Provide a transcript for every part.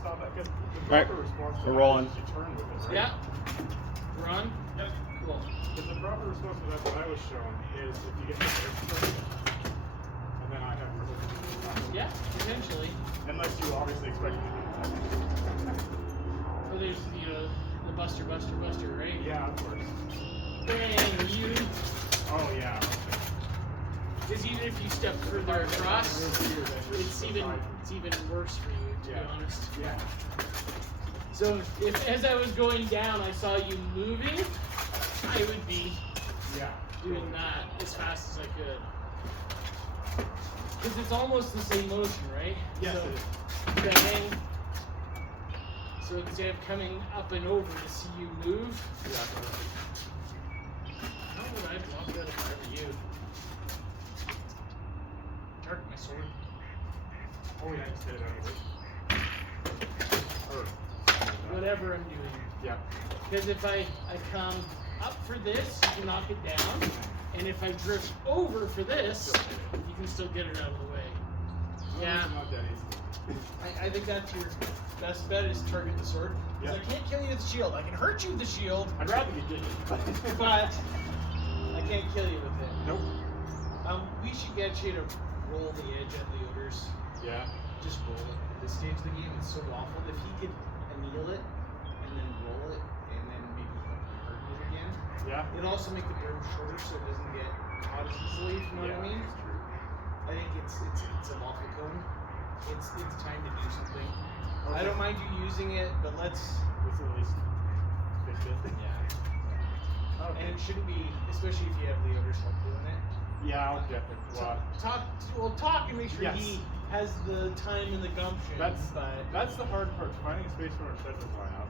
stop that. Because the Right. proper response to We're that rolling. is you turn with it, right? Yeah. We're on? Yep. Cool. Because the proper response to that that I was shown is if you get the air turn, and then I have your hook. Yeah, potentially. Unless you obviously expect me to do that. Or there's, the buster, right? Yeah, of course. Bang, you. Oh, yeah. Because even if you step further across, it's even worse for you, to be honest. Yeah. So if as I was going down, I saw you moving, I would be doing that as fast as I could. Because it's almost the same motion, right? Yes, so, it is. Bang. So instead of coming up and over to see you move, how would I block that if I were you? Target my sword. Oh, yeah, just hit it out of the way. Whatever I'm doing. Yeah. Because if I come up for this, you can knock it down. And if I drift over for this, you can still get it out of the way. Yeah. Not that easy. I think that's your best bet is target the sword. Because I can't kill you with the shield. I can hurt you with the shield, I'd rather you didn't. but I can't kill you with it. Nope. We should get you to roll the edge on the odors. Yeah. Just roll it. At this stage of the game, it's so awful. If he could anneal it and then roll it and then maybe hurt it again, it'll also make the barrel shorter so it doesn't get caught as easily. You know what I mean? That's true. I think it's a waffle cone. It's time to do something. Okay. I don't mind you using it, but let's at least fix it. Yeah. Okay. And it shouldn't be, especially if you have Leoder's help doing it. Yeah, I'll get it. Talk and make sure he has the time and the gumption. That's the hard part, finding a space for our schedule line out.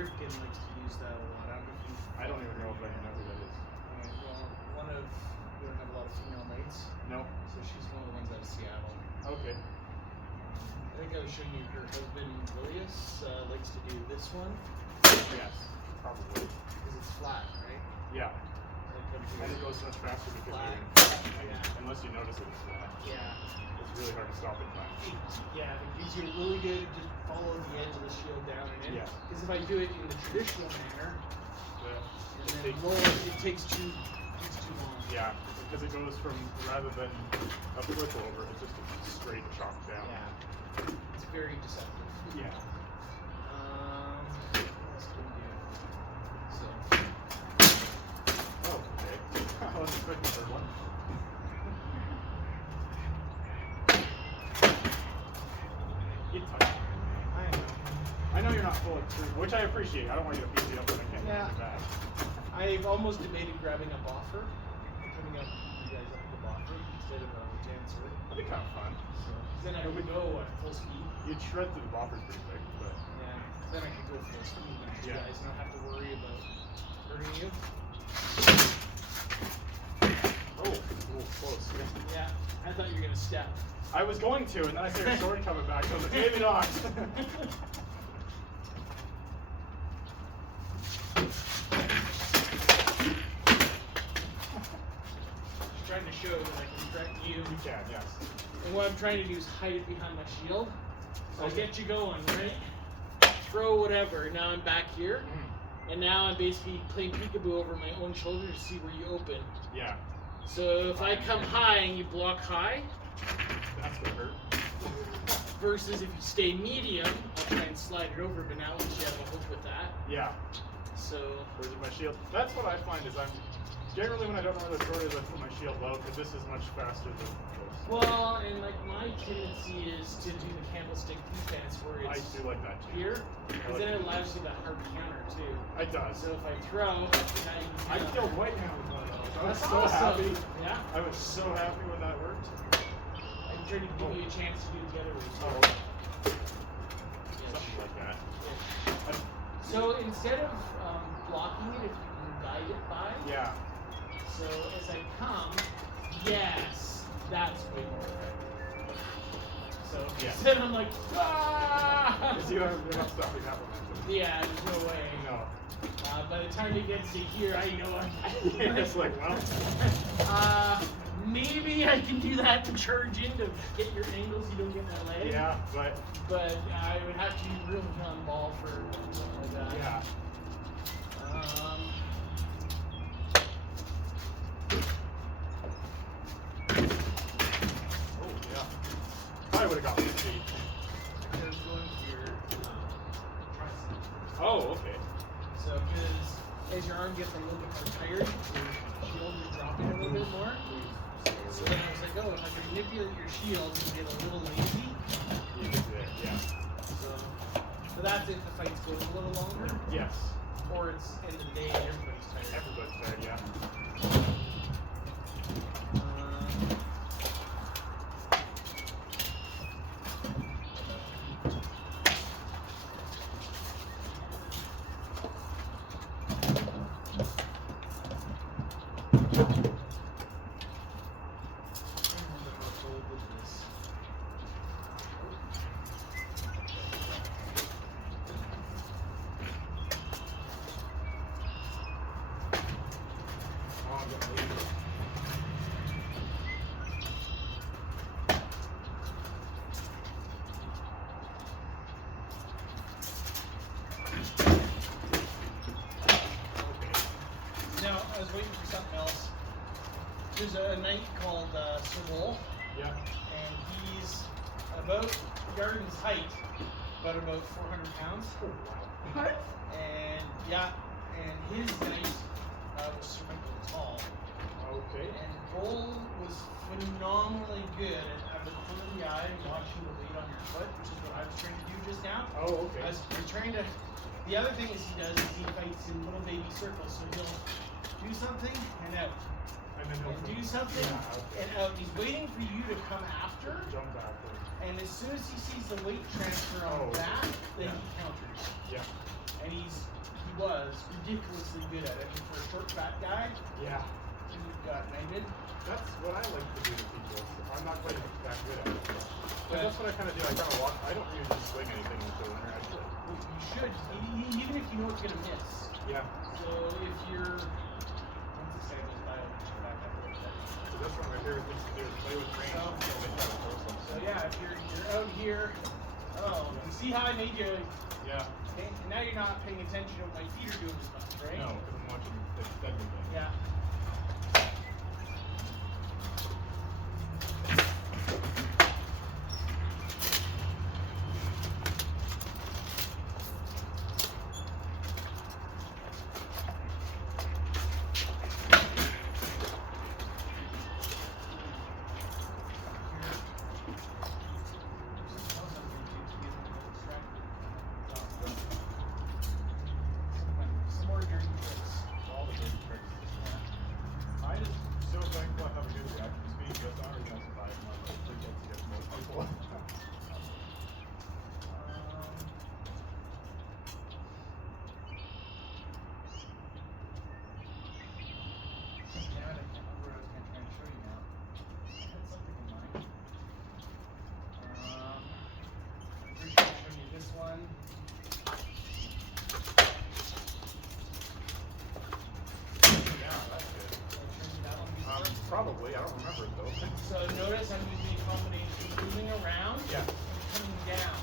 Rifkin likes to use that a lot. I don't even know if I know who that is. Well, we don't have a lot of female mates. No. So she's one of the ones out of Seattle. Okay. I think I was showing you her husband, Willius, likes to do this one. Yes, probably. Because it's flat, right? Yeah. And it goes much faster because unless you notice it, it's flat. Yeah. It's really hard to stop it flat. Yeah, it gives you really good, just follow the edge of the shield down and in. Yeah. Because if I do it in the traditional manner, and then roll it takes too long. Yeah, because it goes from, rather than a flip over, it's just a straight chop down. Yeah. It's very deceptive. Yeah. What else can we do? So. Oh, okay. I wasn't expecting the third one. You touch it. I know you're not full of truth, which I appreciate. I don't want you to beat me up when I can't get you back. I've almost debated grabbing a boffer and coming up you guys up with a boffer instead of a dancer. That'd be kind of fun. So then I would go at full speed. You'd shred through the boppers pretty quick, but then I could go full speed and you guys not have to worry about hurting you. Oh, close. Yeah, I thought you were gonna step. I was going to, and then I saw your sword coming back. I was like, maybe not. Trying to show that I can direct you. You can, yes. And what I'm trying to do is hide it behind my shield. So I'll get you going, right? Throw whatever. Now I'm back here. And now I'm basically playing peekaboo over my own shoulder to see where you open. Yeah. So if I come high and you block high, that's gonna hurt. Versus if you stay medium, I'll try and slide it over, but now at least you have a hook with that. Yeah. So. Where's my shield? That's what I find is I'm generally when I don't know where the sword is, I put my shield low because this is much faster than this. Well, and like my tendency is to do the candlestick defense where it's I do like that too. Here, because then it allows you that hard counter too. It does. So if I throw, I killed white hand with one of those. I was That's so awesome. happy. Yeah. I was so happy when that worked. I'm trying to give you a chance to do the other way too. Something like that. Yeah. So instead of blocking it, if you can guide it by. Yeah. So as I come, yes, that's way more effective. So instead I'm like, ah! Because you're not stopping that momentum. Yeah, there's no way. No. By the time it gets to here, I know I'm. Yeah, it's like, well. Maybe I can do that to charge in to get your angles you don't get my leg. Yeah, but. But I would have to be really on ball for something like that. Yeah. Oh, yeah. I would have got 50. I was going for your tricep. Oh, okay. So, because as your arm gets a little bit more tired, your shield is dropping a little bit more. So then I was like, oh, if I can manipulate your shield and get a little lazy. Yeah. So that's if the fight's going a little longer. Yes. Or it's end of the day and everybody's tired. Everybody's tired, yeah. Now, I was waiting for something else. There's a knight called Sir. Yeah. And he's about Garden's height, but about 400 pounds. Oh, wow. What? And yeah, and his knight was super tall. Okay. And Cole was phenomenally good at the corner of the eye and watching the weight on your foot, which is what I was trying to do just now. Oh, okay. I was trying to. The other thing is he does is he fights in little baby circles, so he'll do something and out. And then he'll Do something and out. He's waiting for you to come after. Jump after. And as soon as he sees the weight transfer on that, then he counters. Yeah. And he was ridiculously good at it. And for a short, fat guy, Yeah. he got knighted. That's what I like to do to people. I'm not quite that good at it. But that's what I kind of do. I kind of walk. I don't usually swing anything with the winner. I should. You should, even if you know it's going to miss. Yeah. So if you're. Once this guy goes by, I'll get you back up a little bit. So that's one of my favorite things to do is play with range until they try to throw something. So yeah, if you're out here, you see how I made you? Yeah. Okay, and now you're not paying attention to what my feet are doing as much, right? No, because I'm watching the segment thing. Yeah. Some more dirty tricks. All the dirty tricks. I just so thankful I have a good reaction speed. That's already going to survive. I'm hopefully get to get most people. Damn it, I can't remember what I was going to try and show you now. I had something in mind. I'm pretty sure I showed you this one. Yeah, that's good. Did I show you that one before? Probably. I don't remember it though. So notice I'm using a combination of moving around Yeah. and coming down.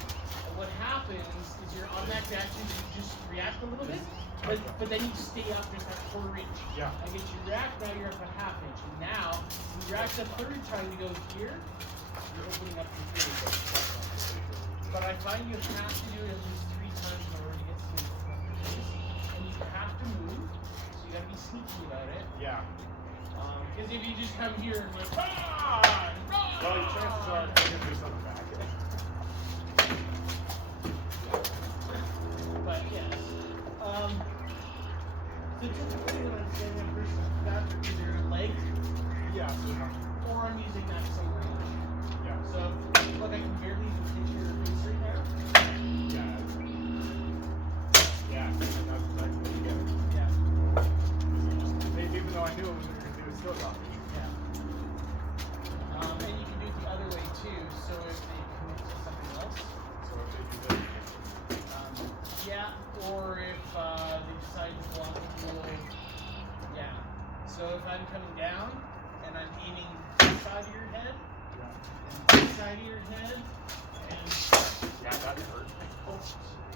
And what happens is your automatic reaction is you just react a little bit, but then you stay up just that quarter inch. Yeah. I get you react, now you're up a half inch. And now, when you react the third time to go here, you're opening up your third. But I find you have to do it at least 3 times in order to get to the and you have to move, so you gotta be sneaky about it. Yeah. Because if you just come here and like, rah, rah, Well, your chances are you're going to do something back. But yes. So typically when I'm standing up versus that, either leg Yeah. So, or I'm using that same range. yeah. So look, I can barely even pinch your face right now. Yeah. Yeah. and that's exactly what you get. Yeah. Even though I knew what we were going to do, it still got me. Yeah. And you can do it the other way too. So if they commit to something else. So if they do this. Yeah. Or if they decide to block the wheel. Yeah. So if I'm coming down and I'm aiming this side of your head, and this side of your head, and yeah, that hurt. Oh.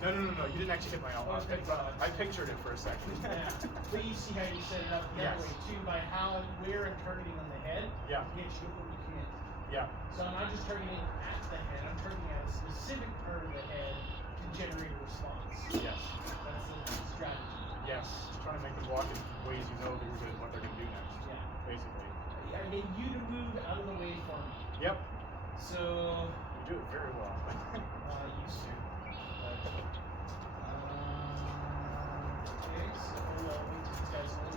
No. You didn't actually hit my elbow. I pictured it for a second. Yeah. But you see how you set it up the other way too, by where I'm targeting on the head. Yeah. Get you what we can. Yeah. So I'm not just targeting at the head. I'm targeting at a specific part of the head to generate a response. Yes. That's the strategy. Yes. Trying to make them block in ways you know what they're going to do next. Yeah. Basically. I need you to move out of the way for me. Yep. So. You do it very well. I used to. Okay, so I'll wait till these guys hold.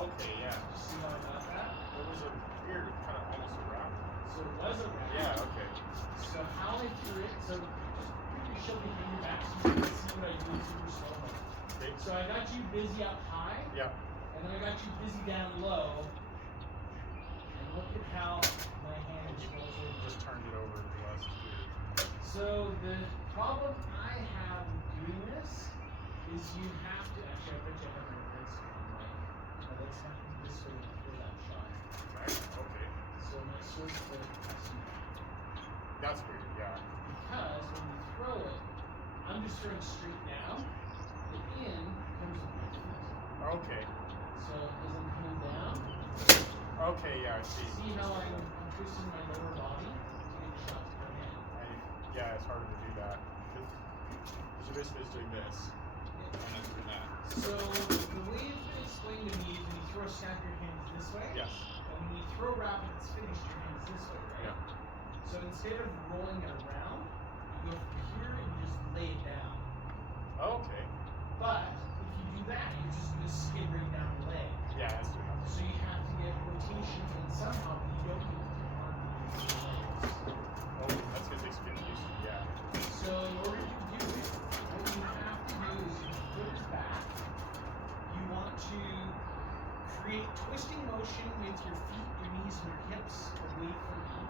Okay, yeah. See how I got that? It was a weird, kind of almost a wrap. So it was a wrap. Yeah, okay. So how I threw it, so just show me your back so you can see what I do super slow mo. Okay. So I got you busy up high. Yeah. And then I got you busy down low. And look at how my hand just rolls over. Just turned it over to us. So the problem I have doing this is you have to actually I bet you have my legs on right. My legs have to be this way for that shot. Right? Okay. So my sword foot That's weird, yeah. because when you throw it, I'm just throwing straight down. The in comes with my feet. Okay. So as I'm coming down, Okay, yeah, I see. see how I'm twisting my lower body to get the shot to come in. Yeah, it's harder to do that. Because you're basically just doing this. And then doing that. So the way it's been explained to me is when you throw a snap, your hand is this way. Yes. And when you throw rapid, it's finished, your hand is this way, right? Yeah. So instead of rolling it around, you go from here and you just lay it down. Okay. But if you do that, you're just going to skid right down the leg. Yeah, that's doing that. So you have to get rotation and somehow you don't get the arm to use your legs. Oh, that's going to take some getting used to, yeah. So in order to do it, what you have to do is your foot is back. You want to create twisting motion with your feet, your knees, and your hips away from you.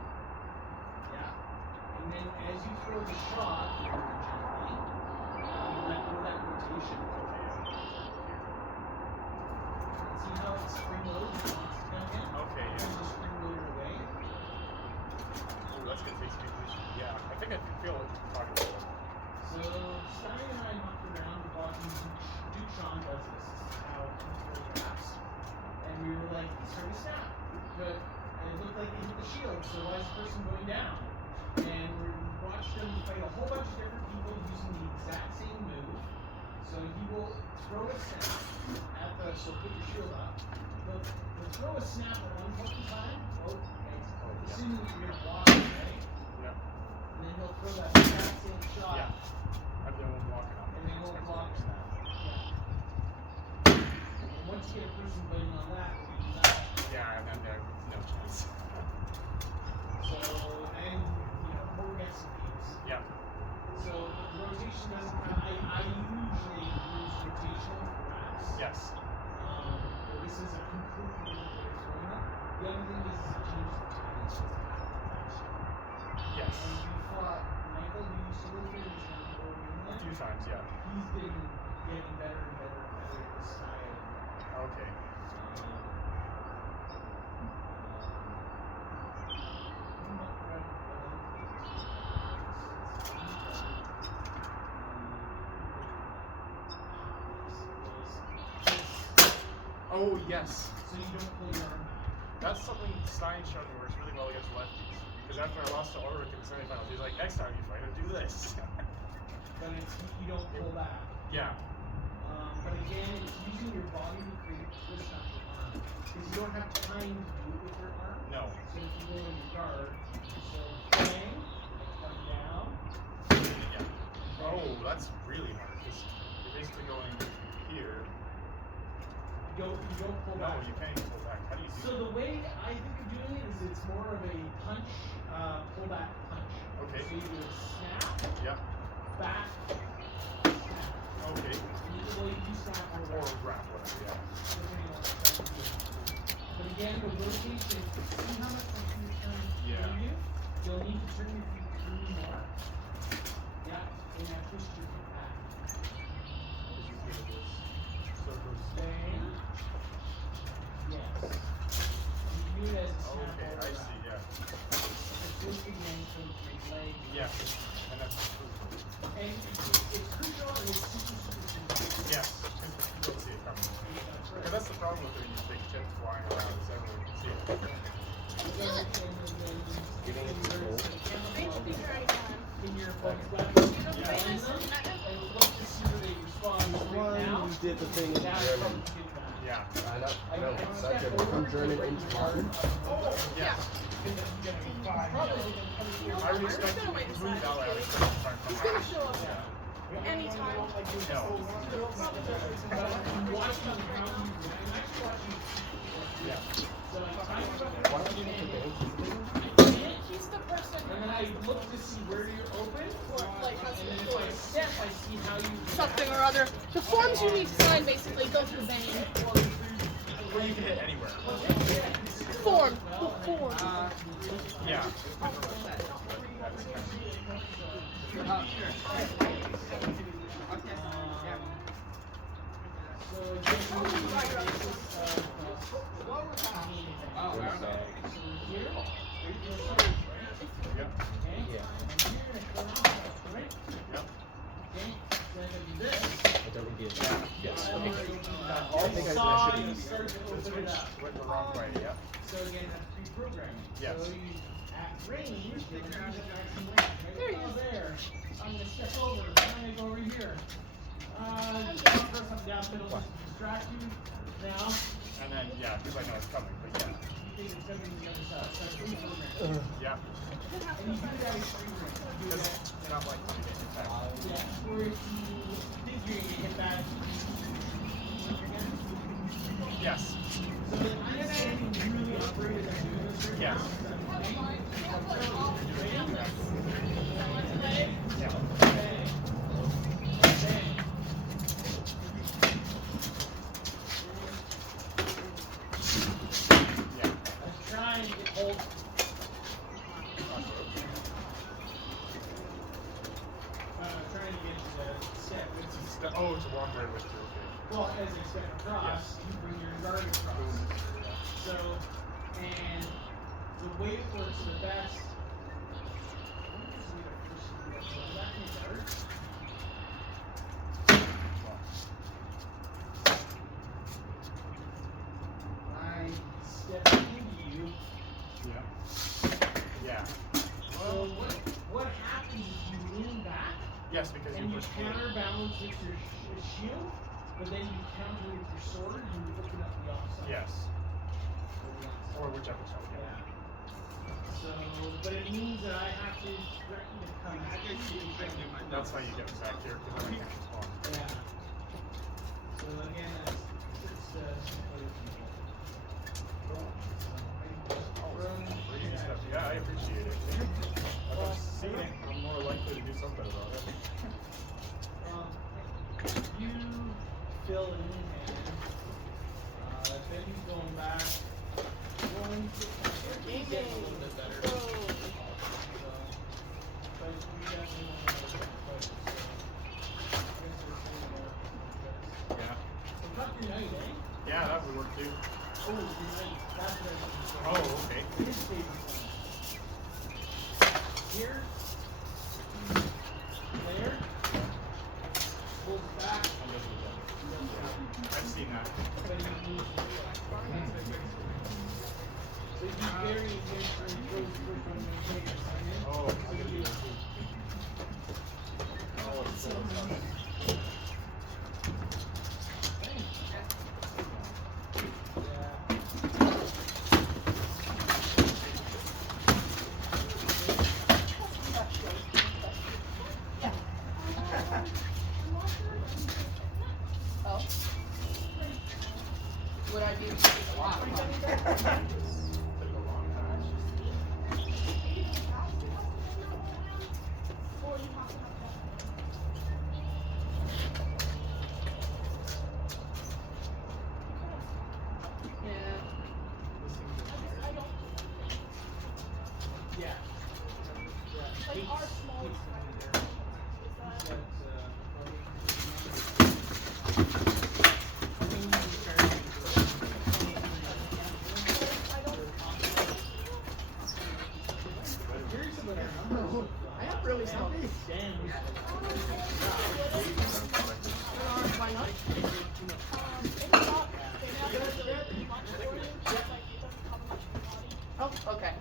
Yeah. And then as you throw the shot, very gently, you let go of that rotation. See how it's spring loaded when it wants to come in? Okay, yeah. There's a spring loader away. Oh, that's going to take some getting used to. Yeah, I think I can feel it talking about it. So Stein and I mucked around watching Duke Sean does this. This is how he throws wraps. And we were like, he's trying to snap. But it looked like he hit the shield, so why is the person going down? And we watched him fight a whole bunch of different people using the exact same move. So he will throw a snap at the, so put your shield up. He'll throw a snap at one point in time. Oh, okay. Assuming that you're going to block it, right? Yeah. And then he'll throw that exact same shot. Yeah. I won't block it on. And they won't block it. Yeah. And once you get a person biting on that, it'll be that. Yeah, and then there's no chance. So, and, you know, more gets these. Yeah. So, the rotation doesn't count. I usually use rotational for wraps. Yes. But this is a completely different way of throwing it. The other thing is it changes the timing, so it's not last year. Yes. And we fought Michael, who used to live here, he's now over in A England. few times, yeah. He's been getting better and better and better at this style. Okay. Oh, yes. So you don't pull your arm back. That's something Stein showed me works really well against lefties. Because after I lost to Ulrich in the semifinals, he's like, next time you fight him, do this. But it's, you don't pull back. Yeah. But again, it's using your body to create a twist on your arm. Because you don't have time to do it with your arm. No. So if you go in your guard, so bang, come down. Yeah. Oh, that's really hard. Because if basically going here. You don't pull back. No, you can't even pull back. How do you do So that? the way I think of doing it is it's more of a punch, pull back punch. Okay. So you do a snap, Yep. back, snap. Okay. Well, you do snap or Or wrap, whatever, yeah. depending on what you're trying to do. But again, the rotation, see how much my feet turn Yeah. through you? You'll need to turn your feet through more. Yeah, and now twist your feet back. So it goes. Bang. Yes. You do it as a snap Okay, over I back. see, yeah. And twist again so your leg. Yeah. And that's And it's crucial and it's super, super simple. yes, because you don't see it coming. That's right. Because that's the problem with these big chips flying around is everyone can see it. In your bugs Yeah. and look to see where they respond right now. You did the thing in Now German. Yeah. No, such a from German into modern. Yeah. I would expect you to move out of He's gonna show up anytime. No. Yeah. Why don't you make a bank? He's the person And then I look to see where you're open. like has And then the if I choice. step, I see how you Something or other. The forms you need to sign basically go through Bane. Or you can hit anywhere. Form. Form. Yeah. Yep. Yep. But there would be a yes. Okay. I think I saw should you be- start to open it up. Went the wrong way, yep. So again, that's pre-programming. Yes. So you, at range, you're gonna use it at some range. There he Oh, is. there. I'm gonna step over. I'm gonna go over here. First I'm down middle just to distract you. Now, And then, yeah, because I know it's coming, but yeah. you think it's something the other side. So it's pre-programming. Yeah. And you do that at pre-range. You do Because that. it's not like you get hit back. Yeah. Or if you think you're gonna get back. Yes. So the understanding really operated at doing this right Yes. now. Yeah. Bang. Bang. Yeah. I'm trying to get hold. Trying to get the step. Oh, it's a walk right with you, okay. Well, as I step across, you bring your guard across. So, and the way it works the best. I step into you. Yeah. Yeah. So what happens is you lean back Yes, because and you you push forward. counterbalance with your shield, but then you counter with your sword and you open up the offside. Yes. Or the onside. Or whichever side. Yeah. Yeah. So, but it means that I have to threaten to come at you. That's how you get back here, because then I can't respond. Yeah. So again, it's Crazy stuff. Yeah, I appreciate it. If I'm seeing it, I'm more likely to do something about it. you fill it in and then he's going back. He's getting a little bit better. So, but we definitely want to know that. Yeah. So cut your night, eh? Yeah, that would work too. Oh, your night. That's what I was Oh, okay. His favorite one. Here. There. Pulls back. I've seen that. But he moves. So he's very, very close to the player. Oh, So you oh, it's so funny. Would I be able to take a lot? Yeah. Like our small I have really small feet. Why not? Oh, okay.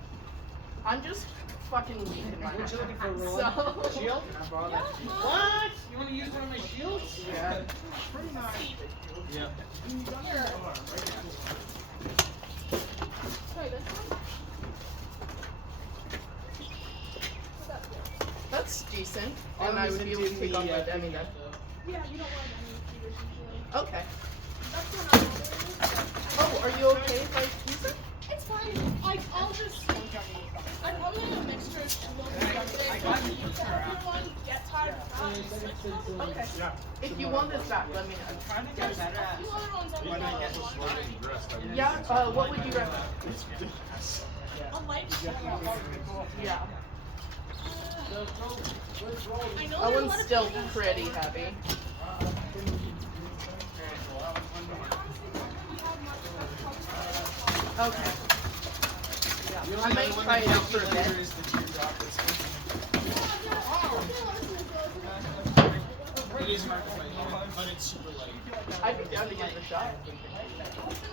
I'm just fucking weak in my What you looking for, Roland? So Shield? Can I borrow that? What? You want to use one of my shields? Yeah. Pretty nice. Yeah. Sorry, this one? that's decent. And I would be able to take off my demi then. Yeah, you don't want any feeders usually. Okay. That's what I'm ordering. Oh, are you okay if I use it? It's fine. I'll just. I'm probably a mixture of two of them. Get tired fast. Okay. Yeah. If you want this back, let me know. Trying to get better at. Two other ones When I get one. Yeah, what would you recommend? A light. Yeah. I know That there's a one's lot of still people- pretty heavy. Okay. Yeah. I might try it out for a bit. Is the teardrop that's It is hard to play, but it's super light. I'd be down to give it a shot.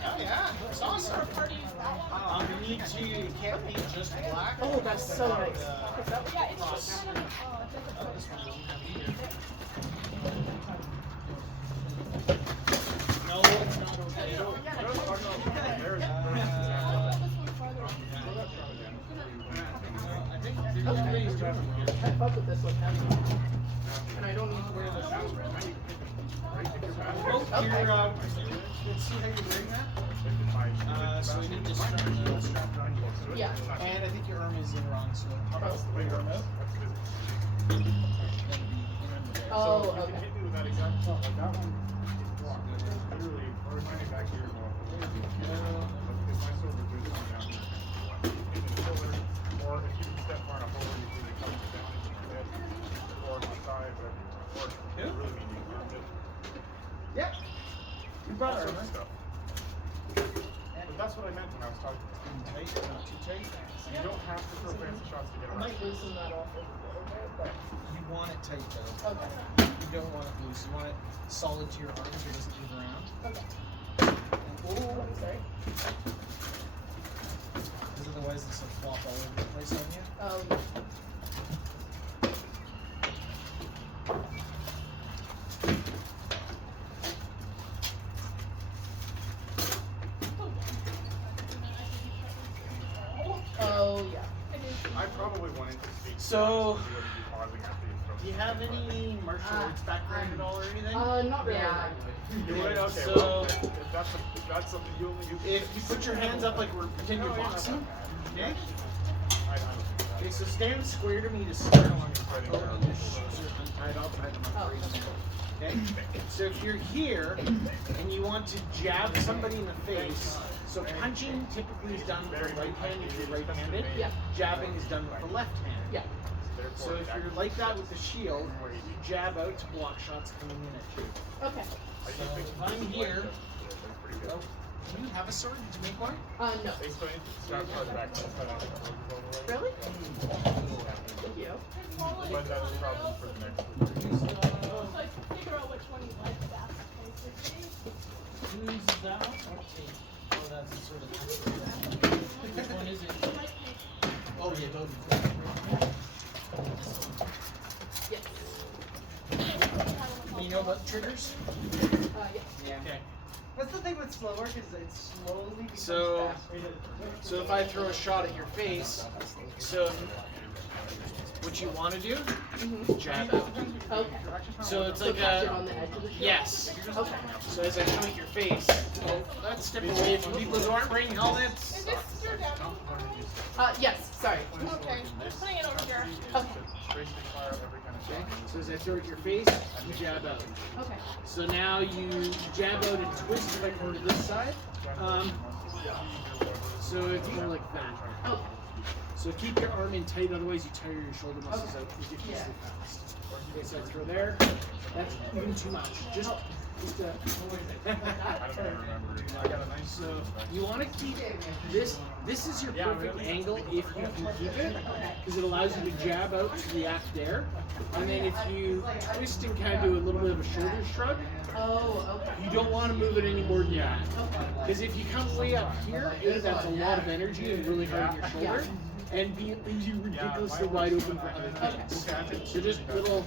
Oh yeah, it's awesome. You need to, it can't be just black. Oh, that's so nice. Yeah, it's just kind of This one doesn't have either. No, it's not okay. I think there's everybody's doing it. I fuck with this one heavy. And I don't need to wear this. Oh, Okay. here, let's see how you're doing that. So we need to strap on. Yeah. And I think your arm is in wrong, so how about Oh. the your arm out? Oh, So you okay. can hit me with that exact shot, like that one is blocked. Literally, or my back here, because my silver is coming down here. Hit the shoulder, or if you can step far enough over, you can really come down into my head, or my side, whatever you want. Or if you really mean you can hit Yep. You all brought sorts it. of stuff. But that's what I meant when I was talking. Tight, not too tight. You don't have to throw fancy shots to get I around. might loosen that off a little bit, but You want it tight though. okay. You don't want it loose. You want it solid to your arm so it doesn't move around. Okay. Oh, Sorry. because otherwise this will flop all over the place on you. Oh yeah. I probably wanted to speak. So- You wouldn't be pausing after you throw. Do you have any martial arts background at all or anything? Not really. You would? Okay, So- well, if that's something you only you If you put your hands up like we're pretend you're boxing, okay? I don't think Okay, so stand square to me to start. Fighting Oh, around. and your shoes are untied. I'll tie them up for you. Okay? So if you're here and you want to jab somebody in the face, so punching typically is done with the right hand if you're right-handed. Yeah. Jabbing is done with the left hand. Yeah. So if you're like that with the shield, you jab out to block shots coming in at you. Okay. So if I'm here, oh, do you have a sword? Did you make one? No. They still need to start farther back. Really? Thank you. But that's a problem for the next So like figure out which one you like best, basically. Who's that one? Oh, that's a sort of. Which one is it? Oh yeah, those. Yes. You know about triggers? Yes. Yeah. Okay. What's the thing with slower? Because it slowly becomes So- faster. So if I throw a shot at your face, so what you want to do is jab out. Okay. So it's So like catch it a, on the edge of the shield. yes. Okay. So as I come at your face, let's step away from people who aren't wearing helmets. Is this your demo? Yes. Sorry. Okay, just putting it over here. Okay. Okay. So as I throw it at your face, you jab out. Okay. So now you jab out and twist if I come to this side. So it's more like that. Okay. So keep your arm in tight, otherwise you tire your shoulder muscles out ridiculously fast. Okay, so I throw there. That's even too much. Just so you want to keep this. This is your perfect angle if you can keep it, because it allows you to jab out to react there. And then if you twist and kind of do a little bit of a shoulder shrug, Oh, okay. you don't want to move it any more than that. Because if you come way up here, that's a lot of energy and really hard on your shoulder. And leaves you ridiculously wide open for other things. So just little,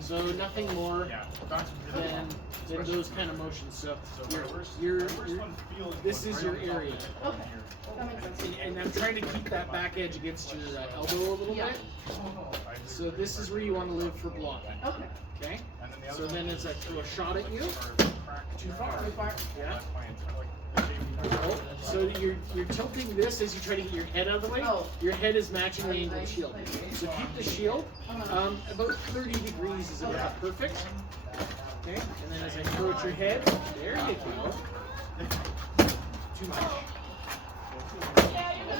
so nothing more than those kind of motions. So this is your area. Okay. That makes sense. And I'm trying to keep that back edge against your elbow a little bit. So this is where you want to live for blocking. Okay. Okay? So then as I throw a shot at you, too far. Yeah. Oh, so you're tilting this as you try to get your head out of the way. Oh. Your head is matching the angled shield. So keep the shield about 30 degrees is about perfect. Okay, and then as I throw at your head, there you go. Too much.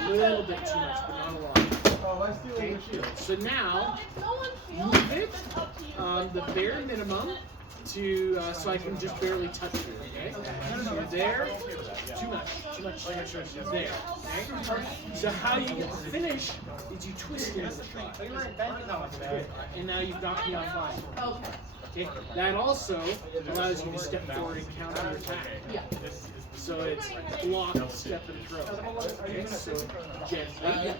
A little bit too much, but not a lot. Okay, so now move it the bare minimum to so I can just barely touch you. Okay, so you're there. Too much. There. Okay. So how you finish is you twist into the shot, and now you've knocked me offline. Okay. Okay. That also allows you to step forward and counter your attack. Yeah. So it's block, step, and throw. Okay. So gently.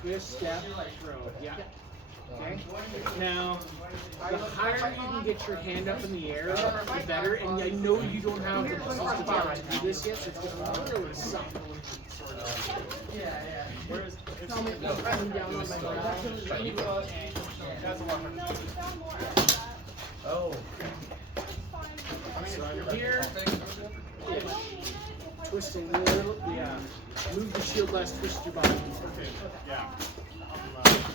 Twist, step, throw. Yeah. Okay. Now, the higher you can get your hand up in the air, the better. And I know you don't have the muscles to be able to do this yet, so it's going to really suck. Tell me running down on my brow. Oh. So I'm here. Twist a little. Yeah. Move the shield less, twist your body. Yeah.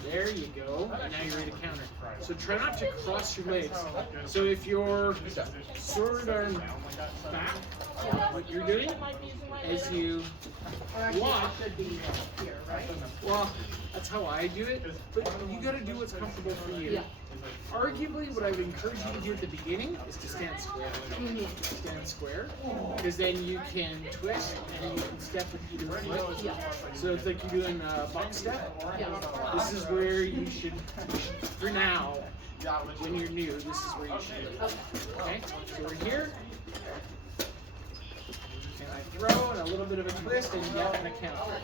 There you go. And now you're ready to counter. So try not to cross your legs. So if you're sword arm back, what you're doing is you block. Well, that's how I do it. But you got to do what's comfortable for you. Arguably, what I would encourage you to do at the beginning is to stand square. Stand square, because then you can twist and you can step with either foot. So it's like you're doing a box step. This is where you should, for now, when you're new, this is where you should do. Okay, so we're here. And I throw and a little bit of a twist and yell and a counter.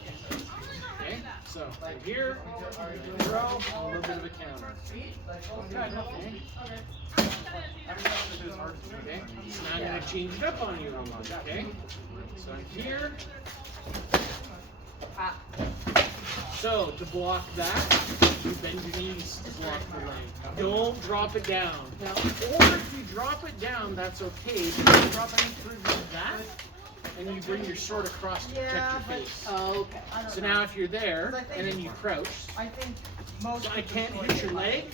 Okay, so I'm here, throw, and a little bit of a counter. Okay. Okay, so now I'm going to change it up on you almost, okay? So I'm here. So to block that, you bend your knees to block the leg. Don't drop it down. Or if you drop it down, that's okay. But if you drop any further than that, and you bring your sword across to protect your face. Okay. So now if you're there, and then you crouch, I think most so I can't hit your leg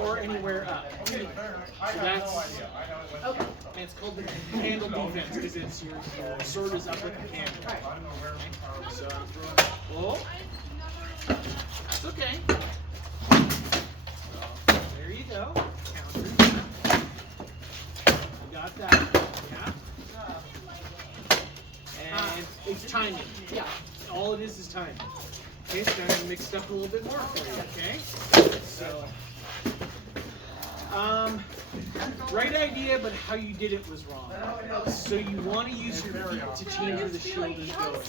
or anywhere up. So that's, Okay. and it's called the handle defense, because it's your sword is up with the handle. So I'm throwing, whoa, that's okay. So, there you go, counter. You got that, yeah. And it's timing. Yeah. All it is timing. Okay, so now I'm gonna mix it up a little bit more for you, okay? So, Right idea, but how you did it was wrong. So you want to use your feet to change where the shield is going.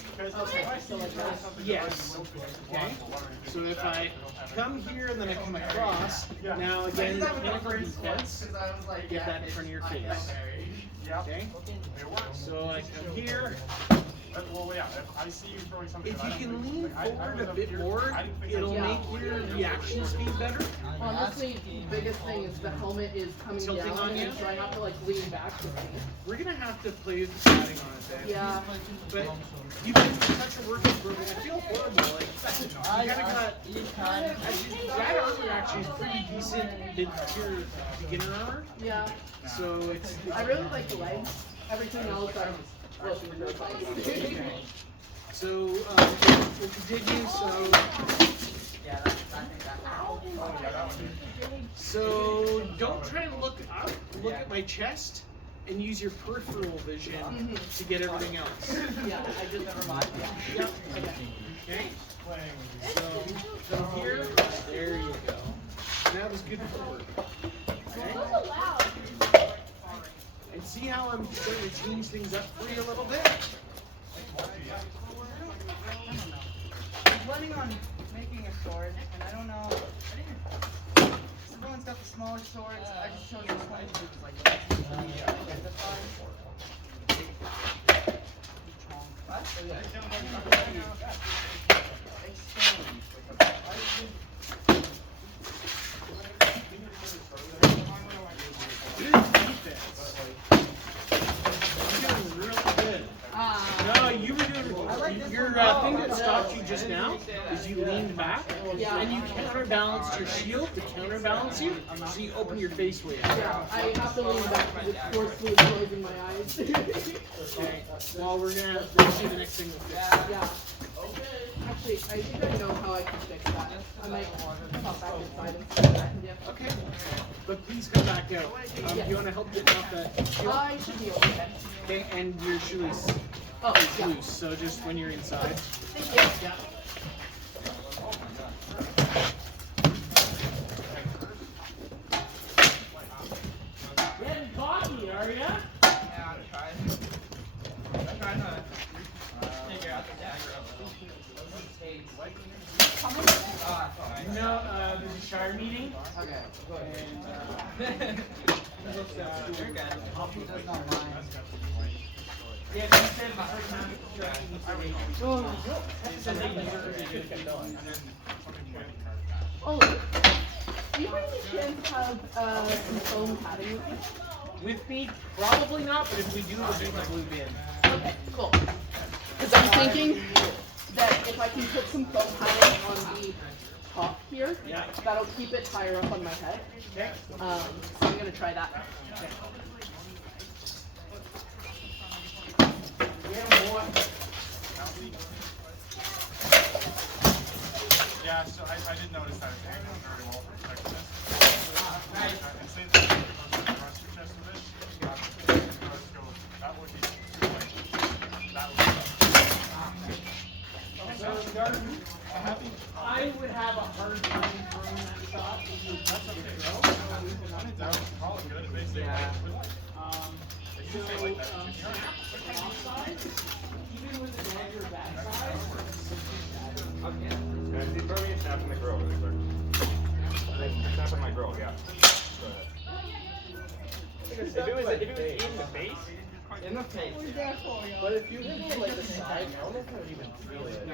Yes. Okay. So if I come here and then I come across, now again, mechanical defense, get that in front of your face. Okay. So I come here. Well, yeah, if I see you throwing something. If you can lean forward a bit more, it'll make your reaction speed better. Honestly, the biggest thing is the helmet is coming Tilting down, on you? and so I have to like lean back to see. We're gonna have to play with the padding on it then. Yeah. But you've been such a work improvement. I feel horrible. Like you kinda got that armor actually is pretty decent mid-tier beginner armor. Yeah. So it's I really like the legs. Everything else I'm looking for fights. so we'll continue. So don't try to look up. Look at my chest and use your peripheral vision to get everything else. Yeah, I just never mind. Yeah. Yep. Okay. So from here, there you go. And that was good forward. Okay. And see how I'm starting to change things up for you a little bit? I'm planning on making a sword, and I don't know. Everyone's got the smaller swords. I just chose this one because it's like. Good defense. You're doing really good. No, you were doing. Your thing that stopped you just now is you leaned back and you counterbalanced your shield to counterbalance you, so you open your face way out. Yeah, I have to lean back because it's forcefully closing my eyes. Okay. Well, we're gonna see the next thing we'll fix. Yeah. Actually, I think I know how I can fix that. I might pop back inside and see what I can do. Okay. But please come back out. You want to help get off that shield? I should be okay. Okay, and your shoelace Oh, is yeah. loose, so just when you're inside. Thank you. Yeah. Getting coffee, are ya? Yeah, I'm trying to figure out the dagger a little. No, there's a Shire meeting. Okay, And, you're good. That's not mine. yeah, he said the first time Oh, do you by any chance have some foam padding with you? With me? Probably not, but if we do, we'll do the blue bin. Okay, cool. Because I'm thinking that if I can put some foam padding on the top here, that'll keep it higher up on my head. Okay. So I'm gonna try that. Yeah, so I did notice that it's hanging very well for effectiveness. And say that the rest of your chest of it, let's go, that would be like, that would be. I would have a hard time throwing that shot. That's okay. That would probably good if they say Offside, even with the dagger that size, Can you throw me a snap in the grill really quick? Snap in my grill, yeah. If it was in the face? In the face. But if you hit it like the side, I don't know if I would even feel it.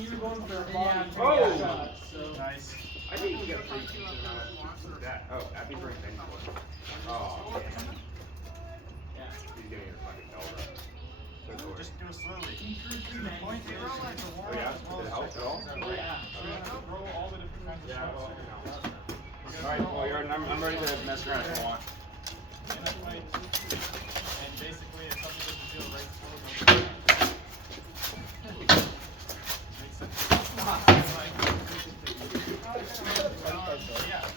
you were going for a body Oh! shot, so. Nice. I think you can get a pretty decent amount of that. Oh, that'd be pretty painful. Oh, man. Yeah. He's getting your fucking elbow. So cool. Just do it slowly. Point zero, like the war Oh, yeah? as well Did it as help at all? Yeah. Roll all the different kinds of shots. Alright, well, I'm ready to mess around if you want. And that way, and basically, if something doesn't feel right, slow down. Makes sense.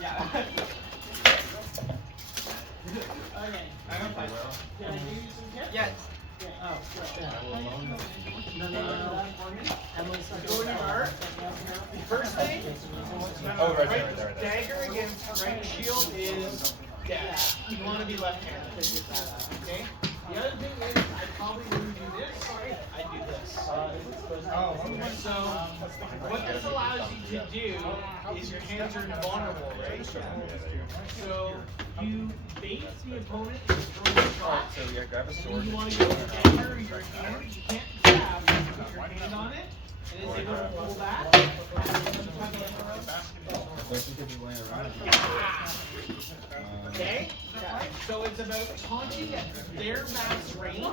Yeah. Okay. Can I give you some tips? Yes. No. Majority art. First thing, Oh, right right there. dagger against right shield is dead. You want to be left-handed. Okay? The other thing is, I probably wouldn't do this. I do this. So, what this allows you to do is your hands are invulnerable, right? So, you bait the opponent to throw a shot. So yeah, grab a sword. You want to go dagger your hand. You can't grab. You put your hand on it, and it's able to pull back. Okay? So it's about taunting at their max range,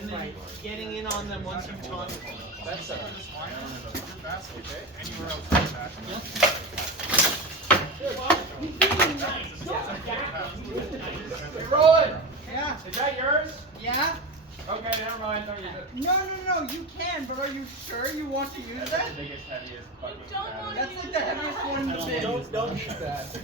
and then getting in on them once you've taunted them. That's it. Anywhere else in the He's being nice. Don't gag him. He's being nice. Hey, Roland! Yeah. Is that yours? Yeah? Okay, never mind. Don't use it. No, you can, but are you sure you want to use that? Biggest, heaviest fucking don't want That's like the heaviest one in the bin. Don't use that.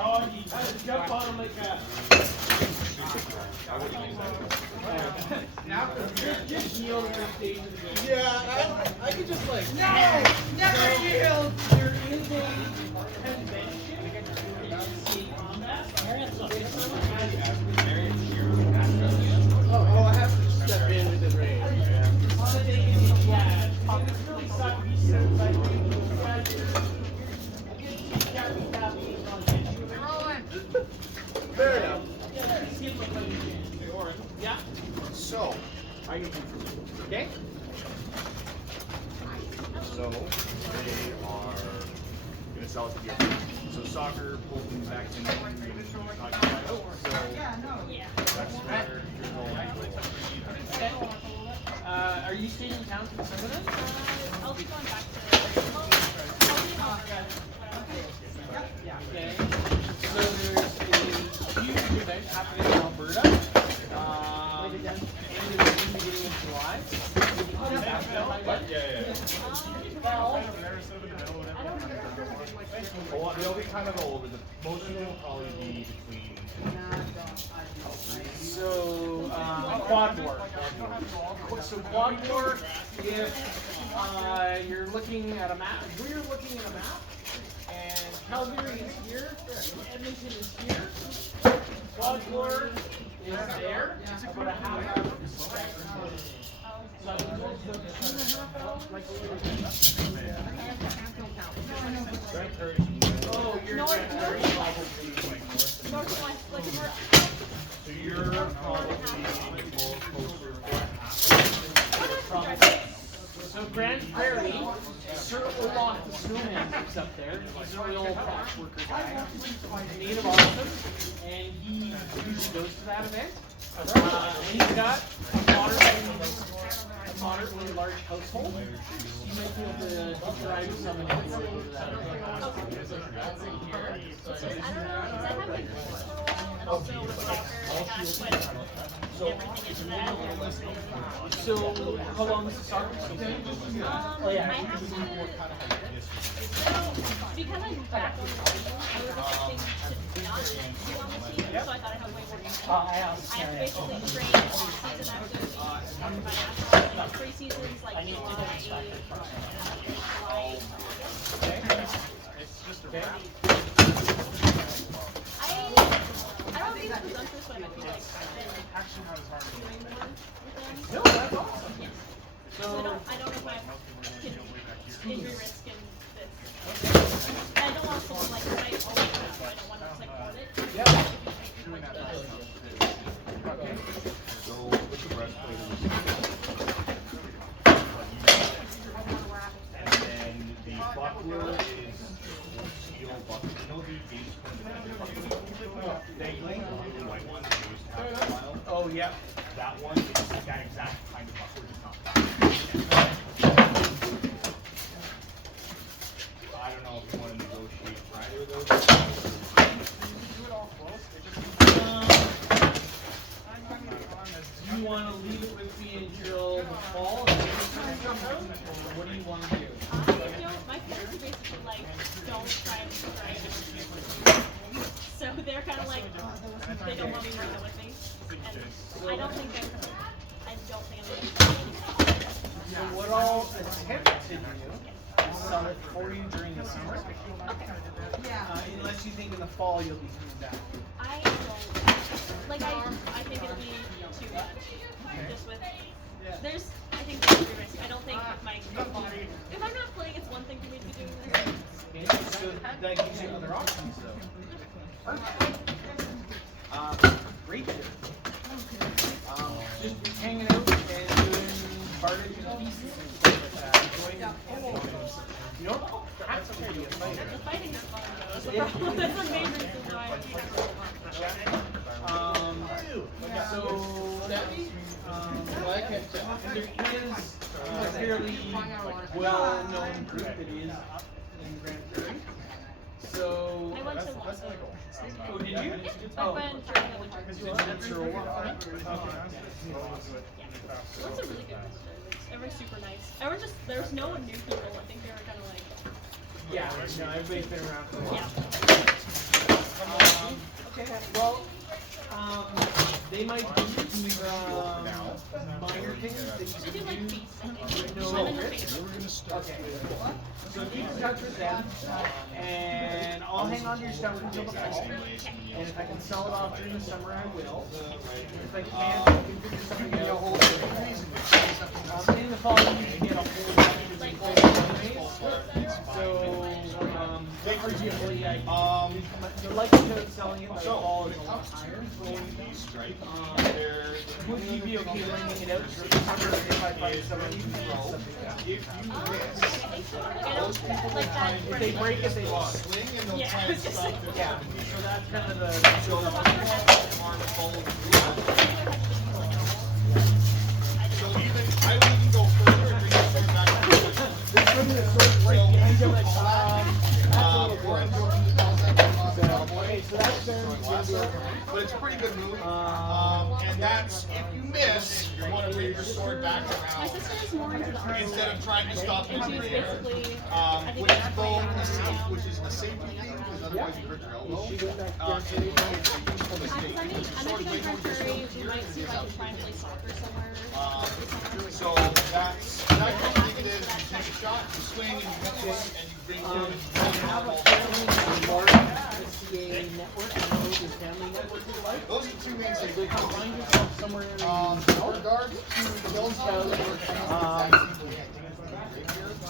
Oh, you gotta jump on him like that. Just yield at this stage of the game. Yeah, I could just like. No! Never yield! There is a convention in combat. Oh, I have to step in within range. Yeah, it's really sucky. He says, like, Fair enough. yeah. So, Okay. So they are gonna sell it to you. So soccer, pull things back in. Yeah, no. That's where you're going. Are you staying in town for some of this? I'll be going back to I'll be Okay. So there's a huge event happening in Alberta. And it's in the beginning of July. Yeah. Well, they'll be kind of older. Most of them will probably be between. So, quad war. So quad war, if you're looking at a map, if we're looking at a map, and Calgary is here, Edmonton is here, quad war is there, about a half hour. So I was also 2.5 hours, like a little bit. Oh, you're So you're probably So Grand Prairie, Sir Olaf the Snowman lives up there. He's a real patchworker guy. He's native awesome, and he usually goes to that event. And he's got a moderately large household. You might be able to drive someone to go to that event. I don't know, because I have like football and also soccer, like everything into that. So, how long is the soccer season? I have to, because I moved back, I was expecting to not be on the team, so I thought I'd have way more time. I have to basically train off-season activities by now. Pre-season's like July, it's just a wrap. I don't think it's presumptuous, but I feel like I've been doing more with them. No, that's awesome. Yes. So, So I don't know if I can injury risk in this. And I don't want to like fight all the time. I don't want to like hold it. yeah. Okay. So with the breastplate, and then the buckler is steel buckler. You know the base dangling, the white one that you used to have for a while? Oh, yeah. That one is that exact kind of buckler, just not that. I don't know if you want to negotiate for either of those. Do you want to leave fall, and jump out, or what do you want to do? My parents are basically like, don't try and try. So they're kind of like, they don't want me bringing it with me. And I don't think I'm going to. So what I'll attempt to do is sell it for you during the summer. Unless you think in the fall you'll be coming back. I don't, like I think it'll be too much. Just with, I think there's a risk. I don't think if I'm not playing, it's one thing for me to be doing this. Okay, so that gives you other options though. Great tip. Just hanging out and doing barter pieces and stuff like that. You know, that's okay. You fight. The fighting is fun though. That's the problem. That's the main reason why we have so there is a fairly well-known group that is up in Grand Prairie. So, I went to one. oh, did you? I went during the winter. Is it winter or what? It's a really good visitor. Everyone's super nice. There's no new people. I think they were kind of like. Yeah, no, everybody's been around for a while. Yeah. Okay, well, they might do minor things that They you do like can do. feasts, I think. No. I'm in the feast. Okay. So keep in touch with them, and I'll hang on to your stuff until the fall. And if I can sell it off during the summer, I will. If I can't, I can figure something out. In the fall, you can get a whole bunch of anyways. So, arguably, the likelihood of selling it by the fall is a lot higher. Would you be okay lending it out during the summer if I find somebody who needs something like that? If they break it, they lost. Yeah. Yeah, so that's kind of the. So even, I would even go further and bring it straight back to the There's something that's sort of right behind you, okay, so that's there. but it's a pretty good move. And that's, if you miss, you want to bring your sword back My around sister is more into the art. instead of trying to stop And it she's there. basically, I think Which is that's both right a safe, now. which is a safety thing, because otherwise you hurt your elbow. She goes back And to it's a useful mistake. I mean, I'm gonna go to Grand Prairie. We might see if I can try and play soccer somewhere. So that's kind of think it is. You take a shot, you swing, and you hit one, and you bring I it have a family CA network, and those is family network is like. Those are the two main So things. if you find yourself somewhere in In regards to kill zone,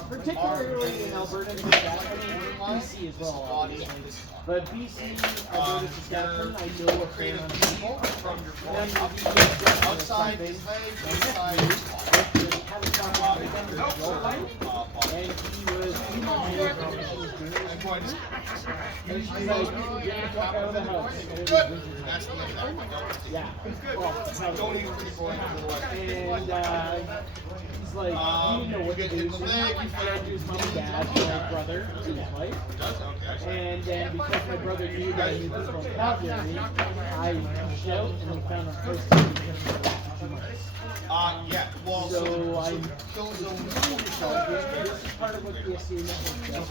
particularly in Alberta and BC as well, obviously. But BC, Alberta, Saskatchewan, I know a fair amount of people. from your And point then you get outside his leg, inside his had a conversation with his girlfriend, and he was I'm going to. and she's like, get the fuck out of the house. And it was Good. winter That's the end of that. Yeah. Well, Don't even pretty boy. and he's like, he didn't know what to do. So he referred to his mom and dad, my brother, to his wife. And then because my brother knew that I knew people in Calgary, I reached out and we found a place to live. Yeah, well, So I kill zone. this is part of what the SCA network does.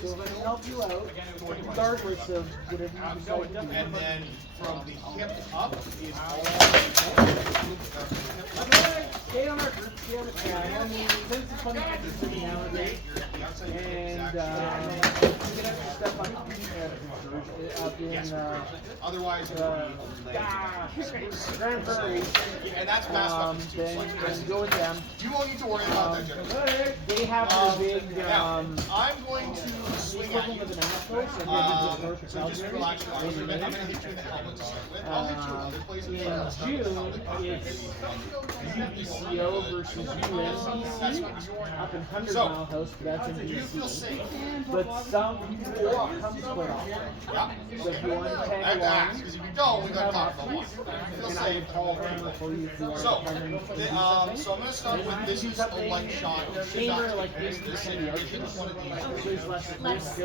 So if I can help you out, regardless of whatever you decide to do. And then from the hip up is all. Stay on our group, stay on the channel. Send some funny pictures to me nowadays. And we can have some stuff up in Otherwise, it would be Grand Prairie. and that's mass weapons too. So Then go with them. you won't need to worry about that, Jeff. They have the big Now, I'm going to swing at you. with an apple, so maybe just north of So just Calgary. relax your arms. I'm going to hit you in the helmet to start with. I'll hit you in other places. In but I'll start with the helmet. June, it's UBCO versus UNBC up in 100 So, Mile House, but that's in Do you feel BC. safe? But some people come split off. Yeah. So if you want to I tag have to ask, along, because if you don't, we got to talk about one. Feel and I safe. would call them for you if you are So, primary to do so something. I'm going to start with this is a light shot. Chamber like this This can be is arches, one of these. so there's less risk of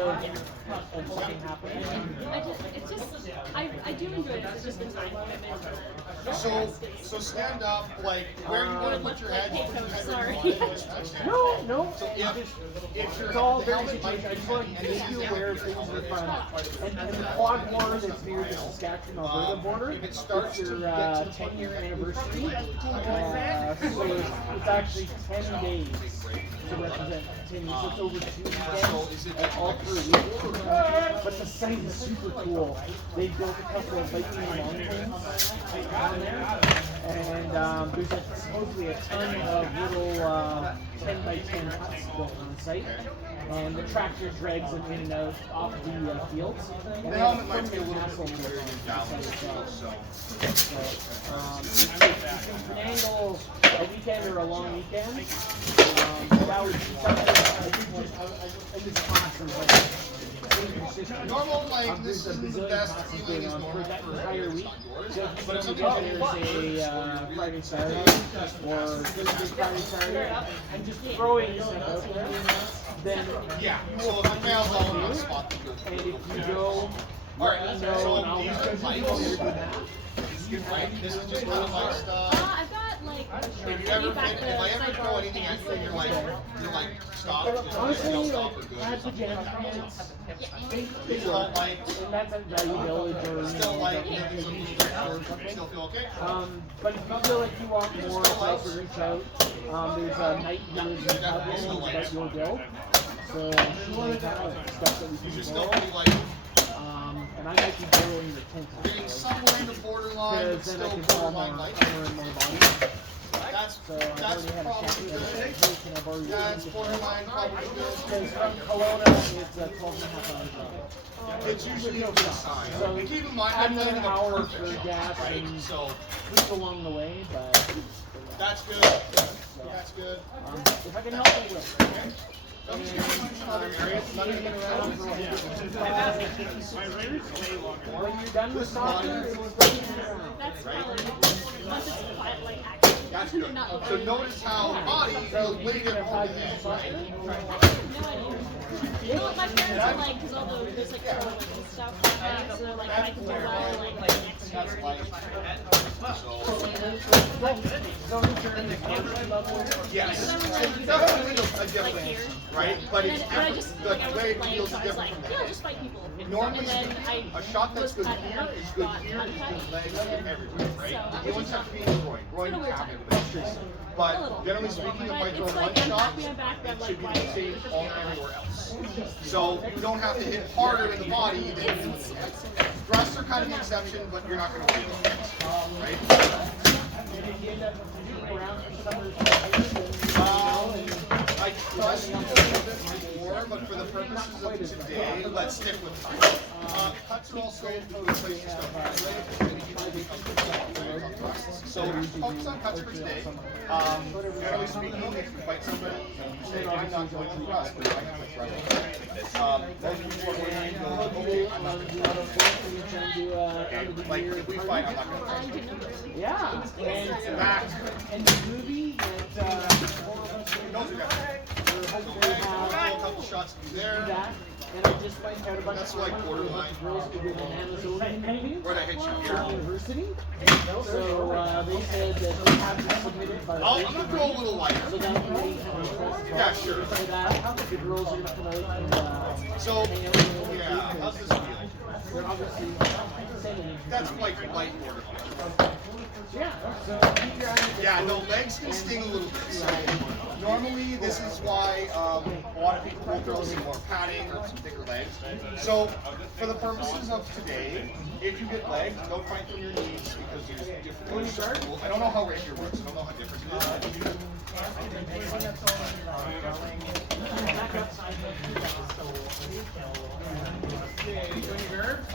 something happening. It's just, I do enjoy it. It's just the time commitment. So stand up, like where you want to put your head. You put your head where you want it, just touch down. No. So if your It's all very helmet might situational. I be just want to and this make you is aware of things that are fun. And the quad war that's near the Saskatchewan Alberta border, if it starts it's to your get to 10-year anniversary. So it's actually 10 days to represent 10 years. So it's over 2 weekends, all through. But the site is super cool. They built a couple of Viking mountains down there. And there's supposedly a ton of little 10 by 10 huts built on site. And the tractor drags them in and out off the fields. And The they have helmet might be a little castle bit weird in balance too, so. if you can angle a weekend or a long weekend, that would in this class is like Normal, like, this there's a isn't the bazillion best classes feeling going is on normal for that for entire week. So if but if you something go there's a Friday, Saturday, or Thursday, Friday, Saturday, and just throwing stuff out there, then yeah, so if it fails, I'll not spot the good. and if you go, Alright, let me know so and I'll these are schedule lights. you to do that. Right, this is just kind of my stuff. I've got like If you ever, if I ever throw anything at you and you're like stop, just Honestly, stop or like, good. I have pajama pants. These are all like, And that's at Value Village or, still like, or something. still feel okay? But if you feel like you want more help or reach out, there's a night village in Dublin that you'll build. So like stuff that we These are can still borrow. pretty like, And I might be borrowing your tent getting somewhere in the borderline, but because then I still can fall more borderline light. armor and more body. That's, So I've that's already had a probably chat with good. them. Hey, can I borrow your That's tent? borderline probably good. Because from Kelowna, it's a 12.5 hour drive. It's usually a good sign. So And keep in mind, add I'm another landing a hour perfect for shot, gas right? and So sleep along the way, but that's good. That's good. if I can help, I will. Okay. Let me see other areas. Let me get around for a When you're done with soccer, it's breaking around. That's probably once it's quiet, like actually. That's good. So notice how the body So is you're weighted gonna over have the head, soccer? right? I have no idea. You know what my parents are like, because although there's like tournaments and stuff like that, so they're like, I can do well like next year. That's like, Zone return, the camera level. yes. Because It's I'm like, definitely a like different here. answer, right? But And it's then, but I different. just, The like, I way wasn't it playing, feels so is I was like, different. yeah, just fight people. Normally And then speaking, I a shot that's was good cut here and, is like, good got here, is uncut. good legs, good everywhere, right? So, The only stuff being groin. Groin It's been a weird tap time. into it. A But little. generally speaking, if I But throw it's one like, I'm shot, happy I'm back, but I'm it like, should be why the is same it all everywhere else. So you don't have to hit harder in the body than thrusts are kind of the exception, but you're not going to win them, right? I trust you a little bit more, but for the purposes of today, let's stick with cuts. Cuts are also a good place to start. So focus on cuts for today. Generally speaking, if you fight somebody, you say, I'm not going to thrust, but I'm going to thrust. Most people are going to go, okay, I'm not going to thrust. Okay, like if we fight, I'm not going to thrust. Yeah, and Back. and the movie that Those are definitely. hopefully have A couple shots to there. that, and I just might have a bunch That's of like borderline. girls to do bananas over movie Where'd I hit you for here? university. So they said that they have to submit it by I'm gonna throw a little lighter. so that'll be 800 Yeah, sure. So that the girls are gonna come out and So, hang out with me. yeah, how's this feel? They're obviously sending That's like light borderline. yeah. So keep your eyes. Yeah, no, legs can sting a little bit. So normally, this is why a lot of people will throw some more padding or some thicker legs. So, for the purposes of today, if you get legs, don't fight from your knees because there's different ways to start. I don't know how rapier works. I don't know how different it is.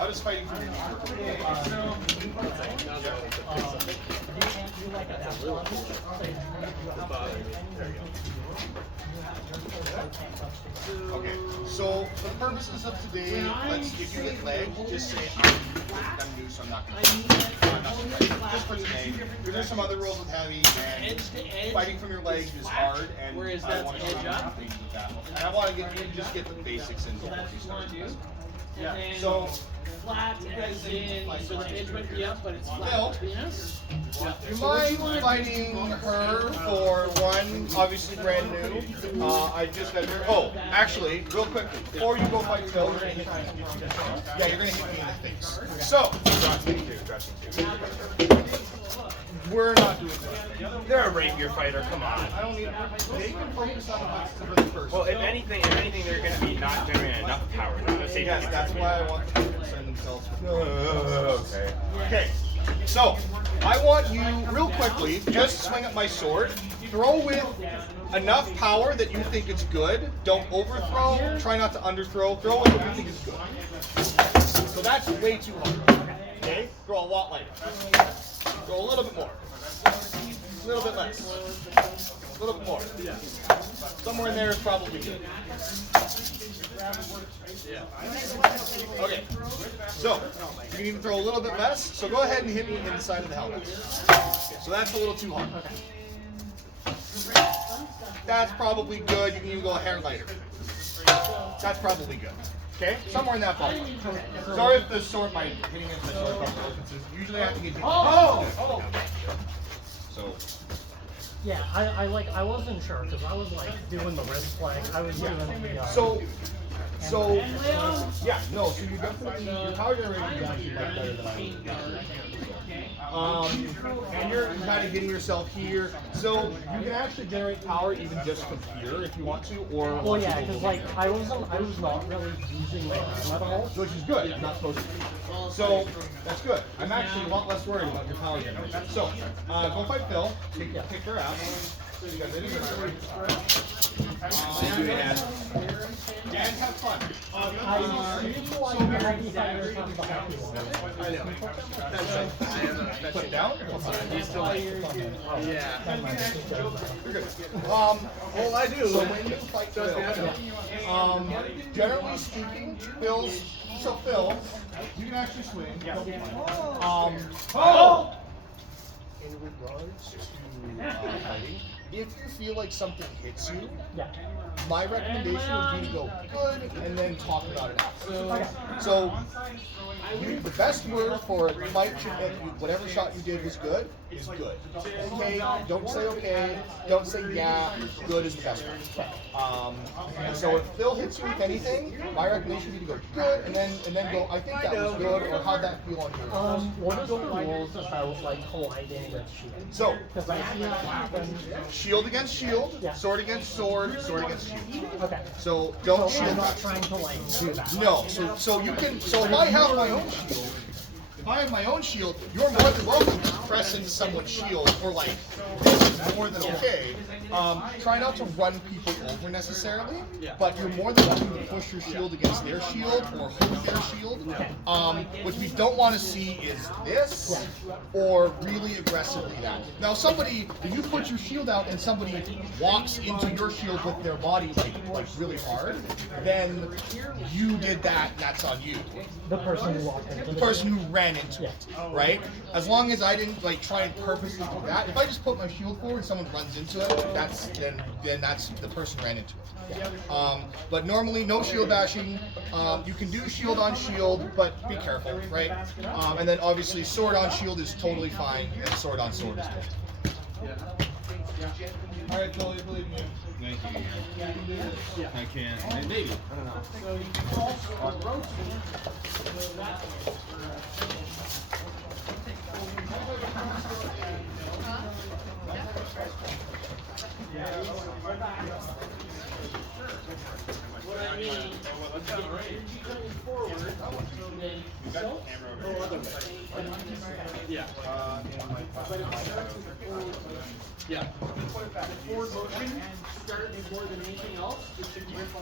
I was fighting from your knees. Okay, so for the purposes of today, if you get legs, just say I'm new, so I'm not going to just for today. There's some other rules with heavy, and fighting from your legs is hard, and I want to show you some things with that. And I want to just get the basics in before you start. And then So flat as in, so the edge might be up, but it's flat. Phil, Yes. do you mind fighting her for one, obviously brand new? I just got her. Oh, actually, real quickly, before you go fight Phil, you're gonna hit me. Yeah, you're gonna hit me in the face. So, we're not doing that. They're a rapier fighter, come on. I don't need. They can focus on the fights for the first. Well, if anything, they're going to be not generating enough power. They're gonna say Yes, that's why I want them to concern themselves. Okay. Okay. So, I want you, real quickly, just swing at my sword. Throw with enough power that you think it's good. Don't overthrow. Try not to underthrow. Throw with what you think is good. So that's way too hard. Okay? Throw a lot lighter. Throw a little bit more. A little bit less. A little bit more. Somewhere in there is probably good. Okay, so you can even throw a little bit less. So go ahead and hit me inside of the helmet. So that's a little too hard. That's probably good. You can even go a hair lighter. That's probably good. Okay, somewhere in that ballpark. Sorry if the sword, my hitting of the sword usually I have to get hit. Oh! So. Yeah, I wasn't sure because I was like doing the wrist play. I was doing the. So yeah, no. So you definitely your power generator is actually much better than I was. And you're kind of getting yourself here, so you can actually generate power even just from here if you want to, or. Well, yeah, because like I was not really using my arm at all, which is good. I'm not supposed to. So that's good. I'm actually a lot less worried about your power generation. So go fight Phil. Kick her ass. You guys ready? And have fun. I feel like the heavy fighters have the happy one. I know. Put it down? You're good. Well, I do. So when you fight Phil, generally speaking, Phil, you can actually swing. In regards to fighting, if you feel like something hits you, my recommendation would be to go good and then talk about it after. So, the best word for a fight should make you, whatever shot you did was good, is good. Okay, don't say okay, don't say yeah, good is the best word. So if Phil hits you with anything, my recommendation would be to go good and then go, I think that was good, or how'd that feel on your What is the rules about like colliding with shield? So, Because I see that happen. shield against shield, sword against sword, sword against shield. Okay. So don't So I'm shield not back. trying to like do that. No, so you can, so if I have my own shield, you're more than welcome to press into someone's shield or like this is more than okay. Try not to run people over necessarily, but you're more than welcome to push your shield against their shield or hold their shield. What we don't want to see is this or really aggressively that. Now if you put your shield out and somebody walks into your shield with their body like really hard, then you did that and that's on you. The person who walked into The person who ran into it, right? As long as I didn't like try and purposely do that. If I just put my shield forward and someone runs into it, then that's the person ran into it. But normally no shield bashing. You can do shield on shield, but be careful, right? And then obviously sword on shield is totally fine, and sword on sword is good. All right, Phil, you believe in you. Thank you. I can. Maybe. I don't know. So you can also rotate so that way. What I mean, you get energy coming forward, and then so go other way. Yeah. But it starts with the forward motion. Yeah. The forward motion starts more than anything else. It should grip the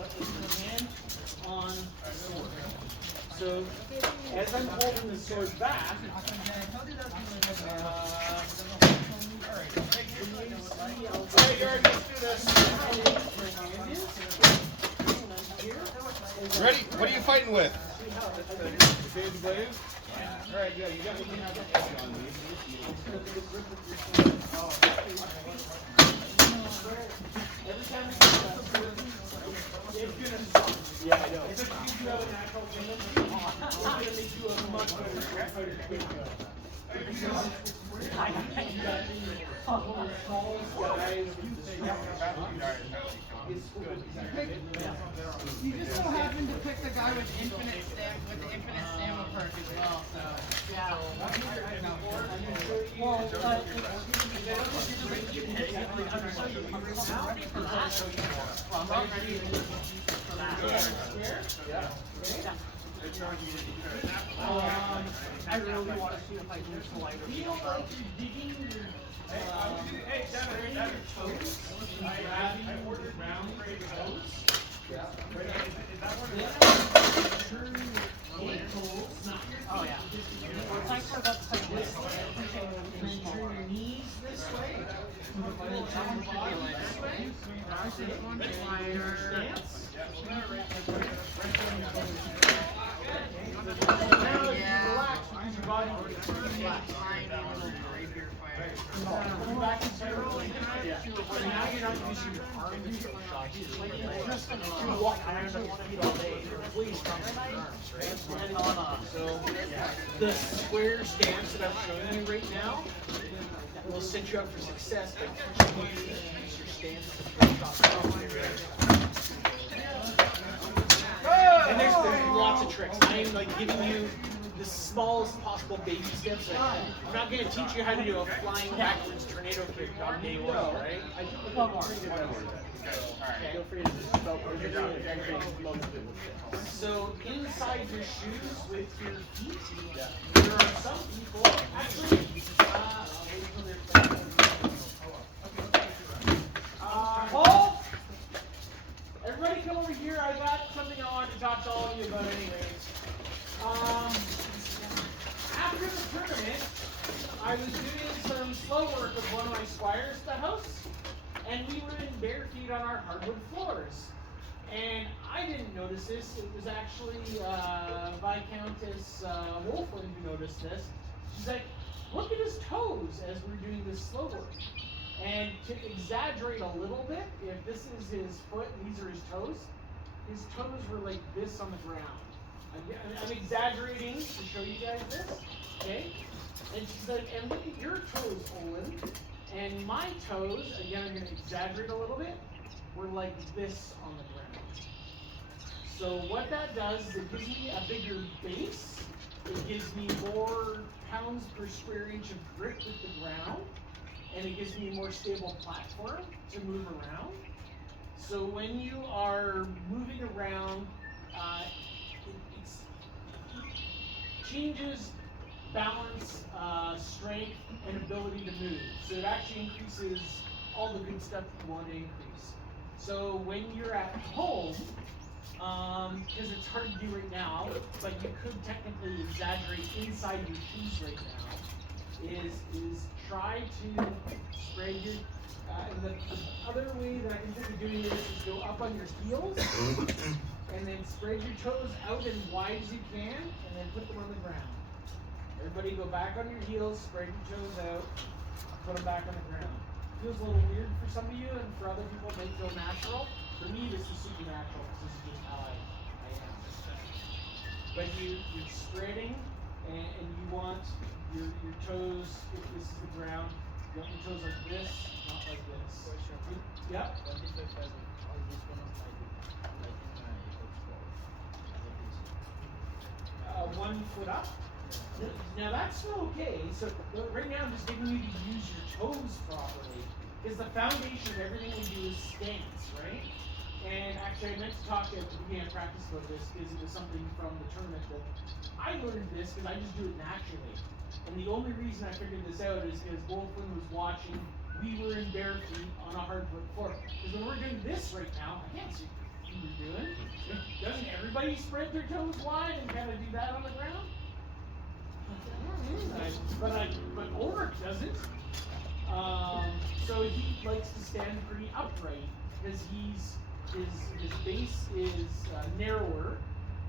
hand on the sword. So as I'm holding the sword back, Ready? What are you fighting with? Alright, yeah, you definitely have the edge on me. Every time you do that, it's gonna suck. Yeah, I know. If you have a natural tendency, it's gonna make you a much better fighter. You just so happen to pick the guy with infinite stamina perk as well, so yeah. I really want to see if I can slide it. Feel like you're digging your toes. I ordered round toes. Yeah. Oh yeah. Thanks for that. And then turn your knees this way. And then turn your body this way. Stance. Now if you relax, use your body weight. Relax. Come back into your rolling. Yeah. So now you're not using your arms to shot. Just walk around on your feet all day. Please come from your arms, right? So the square stance that I'm showing you right now will set you up for success by teaching you to use your stance to shot. And there's lots of tricks. I'm like giving you the smallest possible baby steps. Like, I'm not going to teach you how to do a flying backwards tornado kick on day one, right? Feel free to just go for it. So inside your shoes with your feet, there are some people actually. Paul, everybody come over here. I got something I wanted to talk to all of you about, anyways. After the tournament, I was doing some slow work with one of my squires at the house, and we were in bare feet on our hardwood floors. And I didn't notice this. It was actually Viscountess Wolfland who noticed this. She's like, look at his toes as we're doing this slow work. And to exaggerate a little bit, if this is his foot and these are his toes were like this on the ground. I'm exaggerating to show you guys this, okay? And she's like, and look at your toes, Olin. And my toes, again, I'm going to exaggerate a little bit, were like this on the ground. So what that does is it gives me a bigger base. It gives me more pounds per square inch of grip with the ground. And it gives me a more stable platform to move around. So when you are moving around, it changes balance, strength, and ability to move. So it actually increases all the good stuff that you want to increase. So when you're at home, because it's hard to do right now, but you could technically exaggerate inside your shoes right now, is try to spread your, and the other way that I can think of doing this is go up on your heels, and then spread your toes out as wide as you can, and then put them on the ground. Everybody go back on your heels, spread your toes out, put them back on the ground. Feels a little weird for some of you, and for other people it may feel natural. For me, this is supernatural, because this is just how I am. But you're spreading, and you want your toes, if this is the ground, you want your toes like this, not like this. Yep. 1 foot up. Now that's still okay. So right now I'm just getting you to use your toes properly, because the foundation of everything we do is stance, right? And actually I meant to talk at the beginning of practice about this, because it was something from the tournament that I learned this because I just do it naturally. And the only reason I figured this out is because Wolfman was watching. We were in bare feet on a hardwood floor. Because when we're doing this right now, I can't see what you're doing. Doesn't everybody spread their toes wide and kind of do that on the ground? But Ulrich doesn't. So he likes to stand pretty upright because his base is narrower,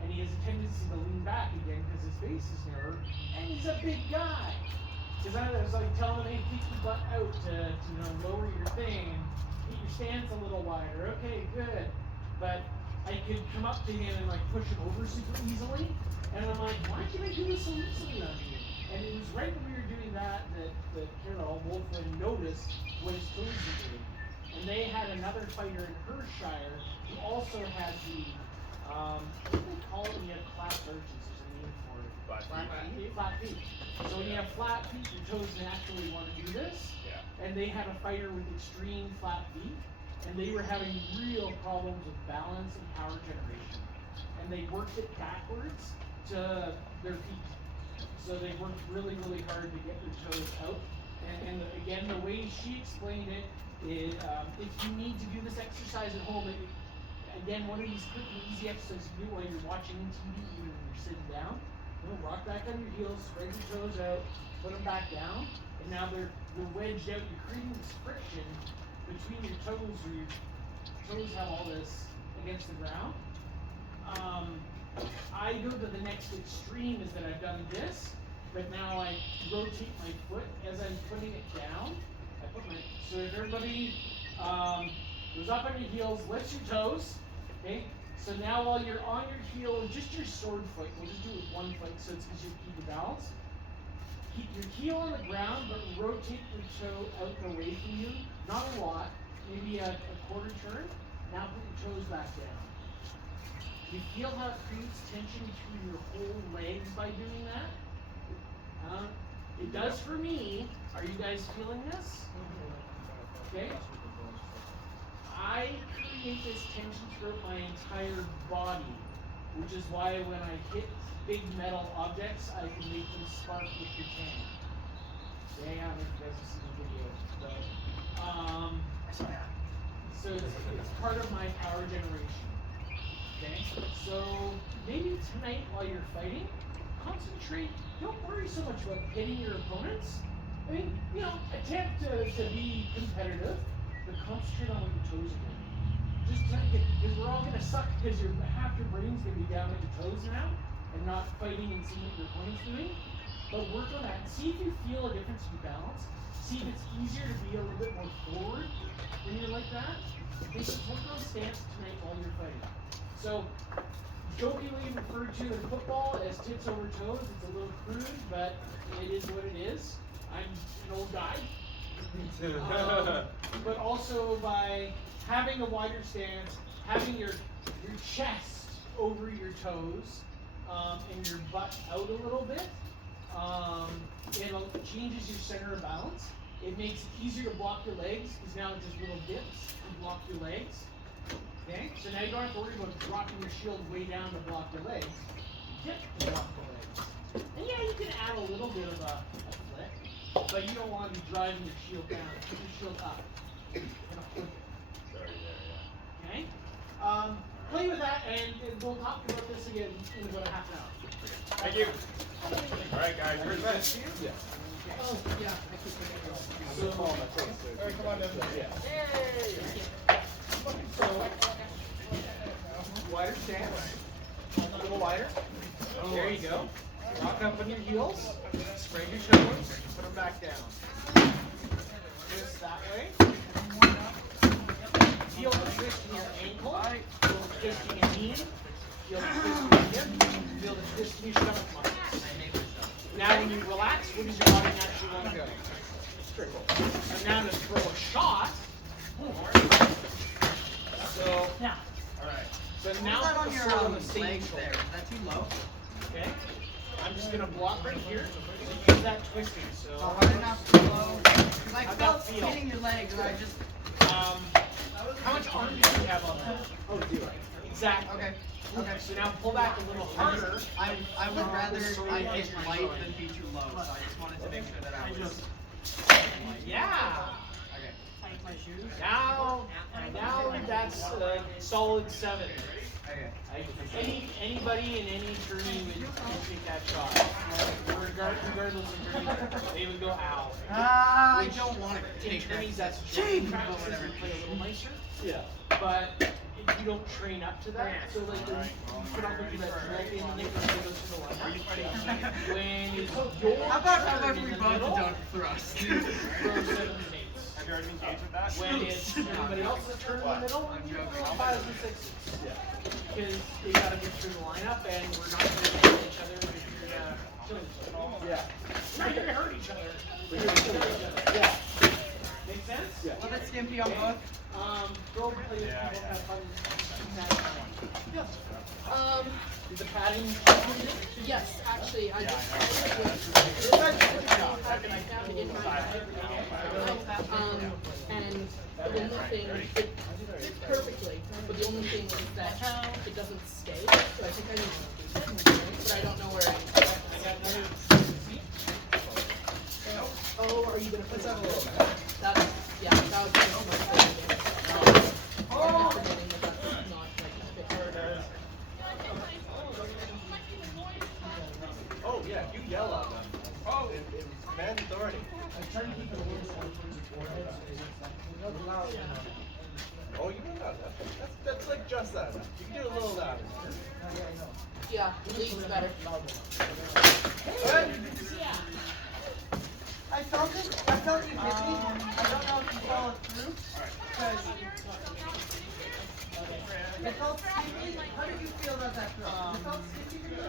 and he has a tendency to lean back again because his base is narrower, and he's a big guy. Because I was like telling him, hey, kick your butt out to lower your thing, get your stance a little wider. Okay, good. But I could come up to him and like push him over super easily, and I'm like, why can I do this so easily on you? And it was right when we were doing that Carol Wolfman noticed what his toes were doing. And they had another fighter in Hershire who also had the, what do they call it when you have flat arches? There's a name for it. Flat feet. So when you have flat feet, your toes naturally want to do this. Yeah. And they had a fighter with extreme flat feet, and they were having real problems with balance and power generation. And they worked it backwards to their feet. So they worked really, really hard to get their toes out. And again, the way she explained it is, if you need to do this exercise at home, again, one of these quick and easy exercises you do while you're watching TV, even when you're sitting down. Rock back on your heels, spread your toes out, put them back down, and now they're wedged out. You're creating this friction between your toes, where your toes have all this against the ground. I go to the next extreme is that I've done this, but now I rotate my foot as I'm putting it down. So if everybody goes up on your heels, lifts your toes, okay? So now while you're on your heel, just your sword foot, we'll just do it with one foot so it's easier to keep your balance. Keep your heel on the ground, but rotate your toe out and away from you. Not a lot, maybe a quarter turn. Now put your toes back down. You feel how it creates tension through your whole legs by doing that? It does for me. Are you guys feeling this? Okay. I create this tension throughout my entire body, which is why when I hit big metal objects, I can make them spark with your tan. Yeah, I don't know if you guys have seen the video, but so it's part of my power generation. Okay, so maybe tonight while you're fighting, concentrate. Don't worry so much about hitting your opponents. I mean, attempt to be competitive, but concentrate on what your toes are doing. Just because we're all gonna suck because half your brain's gonna be down at your toes now and not fighting and seeing what your opponent's doing. But work on that. See if you feel a difference in your balance. See if it's easier to be a little bit more forward when you're like that. Just work on stance tonight while you're fighting. So, jokingly referred to in football as tits over toes. It's a little crude, but it is what it is. I'm an old guy. But also by having a wider stance, having your chest over your toes, and your butt out a little bit, it changes your center of balance. It makes it easier to block your legs, because now it's just little dips to block your legs. Okay, so now you don't have to worry about dropping your shield way down to block your legs. Dip to block the legs. And yeah, you can add a little bit of a flick, but you don't want to be driving your shield down. Put your shield up. You're gonna flip it. Sorry, yeah. Okay? Play with that, and we'll talk about this again in about a half an hour. Thank you. All right, guys, where's that? Oh, yeah, I keep thinking of So, All right, come on down. Yeah. so wider stance, a little wider. There you go. Rock up on your heels, spread your toes, put them back down. Twist that way. Feel the twist in your ankle, feel the twist in your knee, feel the twist in your hip, feel the twist in your stomach muscles. Now when you relax, where does your body naturally want to go? And now to throw a shot. So now, so now Put that put on the your sword on the same legs shoulder. there. Is that too low? Okay. I'm just gonna block right here. So use that twisting. So So hard enough too low? Because I I've felt got feel. hitting your legs and I just... how much arm do you have on that? Oh, 0. Exactly. Okay. Okay. So now pull back a little harder. I would rather I hit light than be too low, so I just wanted to make sure that I was... Yeah. Okay. Now that's a solid 7. Okay. Anybody in any tourney would take that shot. Regardless of tourney, they would go ow. I Which don't want to in take that. tourneys that's Cheap, cheap. but whatever. Play a little nicer. Yeah. But you don't train up to that. So like when you put up into that leg in and they go to the lineup. When it's your How about turn we in the both middle, don't thrust? you throw 7s and 8s. Have you already engaged with that? When it's anybody else's turn in the middle, you throw 5s and 6s. Because we gotta get through the lineup and we're not gonna hit each other. We're here to kill each other. Yeah. We're not here to hurt each other. We're here to kill each other. Yeah. Make sense? Yeah. Well, that's Stimpy on both. Go play with people, have fun. Is the padding included? Yes, actually, I just I found it in my bag. And the only thing, it fits perfectly, but the only thing is that it doesn't stay. So I think I need to keep it, but I don't know where it is. Oh, are you gonna put that? That's, yeah, that was kind of my thing. I'm forgetting that that's not like a fit order. Oh yeah, you yell at them. Oh, it was mandatory. Oh, you know that. That's like just that. You can do a little louder. Yeah, leads better. I felt it. I felt you hit me. I don't know if you followed through. Because it felt sticky. How did you feel about that throw? It felt sticky to you.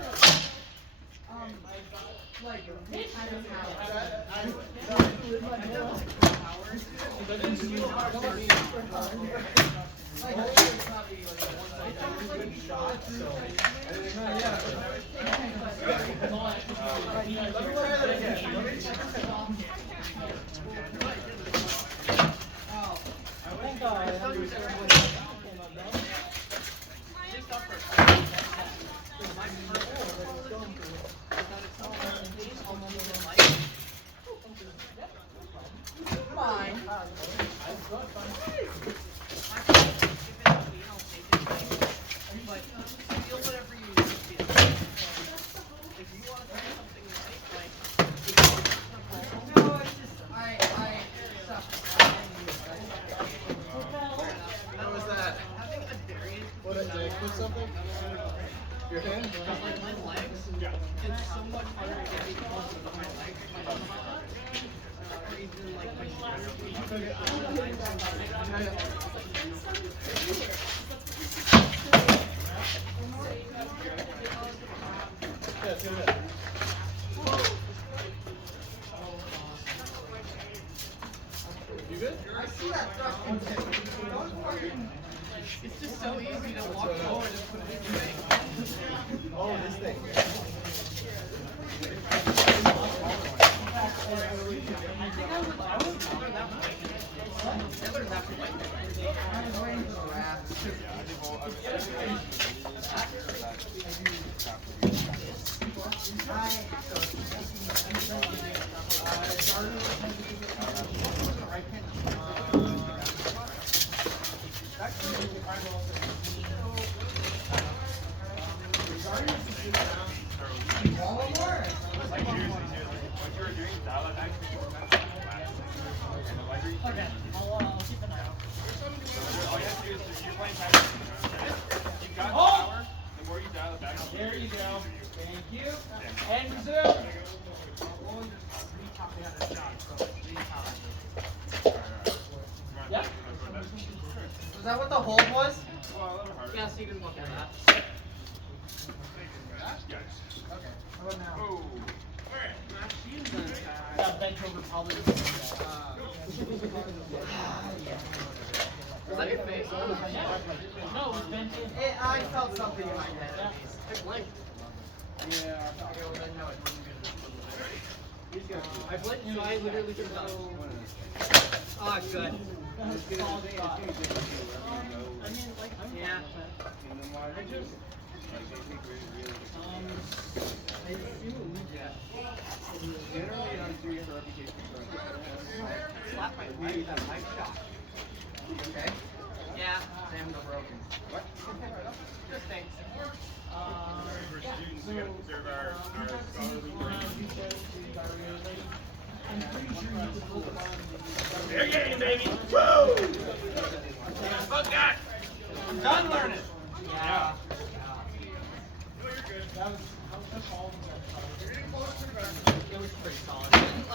Like kind of how. Mine. Feel whatever you feel. If you want to try something like no, it's just I suck. How was that? Having a Darius What did I put something? Your hand? like my legs, it's so much harder to get me close to my legs. Or even like my Yeah, do that. You good? I see that thrust in tip. Don't fucking. It's just so easy to walk forward and put it in your thing. Oh, this thing. I think I would learn that one. I learned that from I was waiting for the rap. Okay, I'll keep an eye out. Oh! The more you dial it back, There you go. Thank you. And zoom. Yep. Was that what the hold was? Yes, you can look at that. Okay. How about now? Oh. That bent over probably. Was that your face? No, it was bent in. I felt something in my head. Yeah. I blinked, so I literally could have done. Oh, good. Yeah. Slap my leg, that mic shot. Okay? Yeah. Damn, no broken. What? Just thanks. Students, we gotta preserve our scholarly brain. Fair game, baby! Woo! Fuck that! I'm done with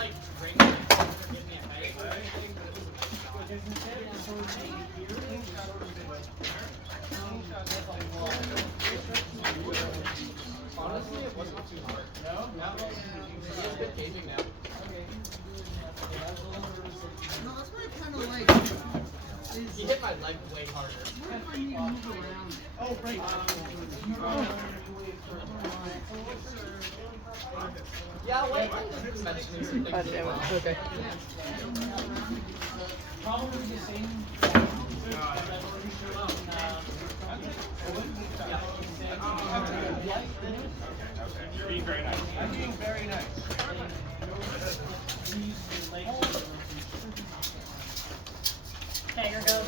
like ring my finger, give me a height or anything, but it was a big shot. Because instead of sort of here, it's sort of Honestly, it wasn't too hard. no. It's good gaming now. No, that's what I kind of like. Is He hit my leg way harder. what if I need to move around? Oh, right. Yeah, wait. Mention me some things. Okay. Probably the same. You're being very nice. I'm being very nice. Hey, you're good.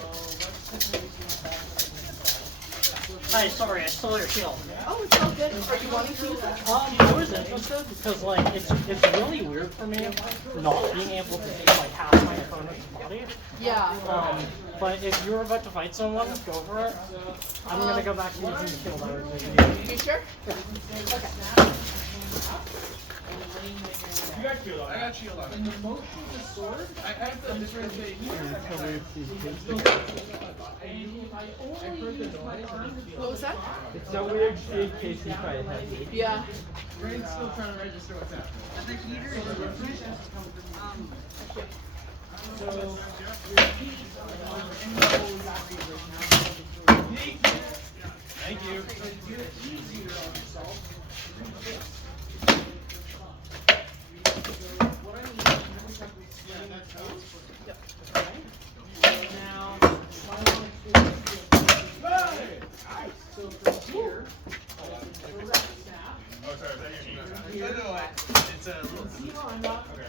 Hi, sorry, I stole your shield. Oh, it's all good. Are you wanting to use it? I was interested because like it's really weird for me not being able to see like half my opponent's body. Yeah. But if you're about to fight someone, go for it. I'm gonna go back to using the shield I was using. You sure? Okay. You got shield on. I got shield on. And the motion of the sword, I have to differentiate here. and if I only use my arm to What was that? It's so weird seeing Casey fight heavy. Yeah. Brain's still trying to register what's happening. The heater is different. So, your feet Thank you. so you're easier on yourself. So, what I need is to swing that toes. Yep. Okay? So now, my one experience is so from here, direct snap. Oh, sorry, is that your knee? Here. It's a little. See how I'm not? Okay.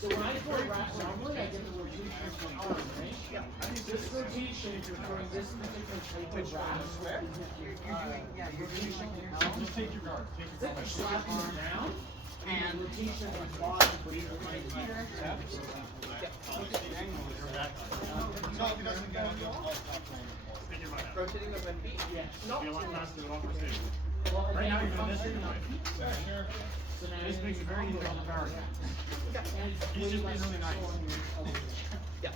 So when I throw a wrap normally, I get the rotation of my arm, right? This rotation, if you're throwing this particular type of wrap, You're doing, yeah, you're doing something else. Just take your guard. Take your guard. slap on the ground, and rotation of my body, but even my here. No, if he doesn't get on the take your mind out. Rotating of my feet. Yes. Be a lot faster than off the stage. Well, Right now, you're I'm doing this. straight up. So now This makes it very easy on the guard. He's just being really nice. Yeah.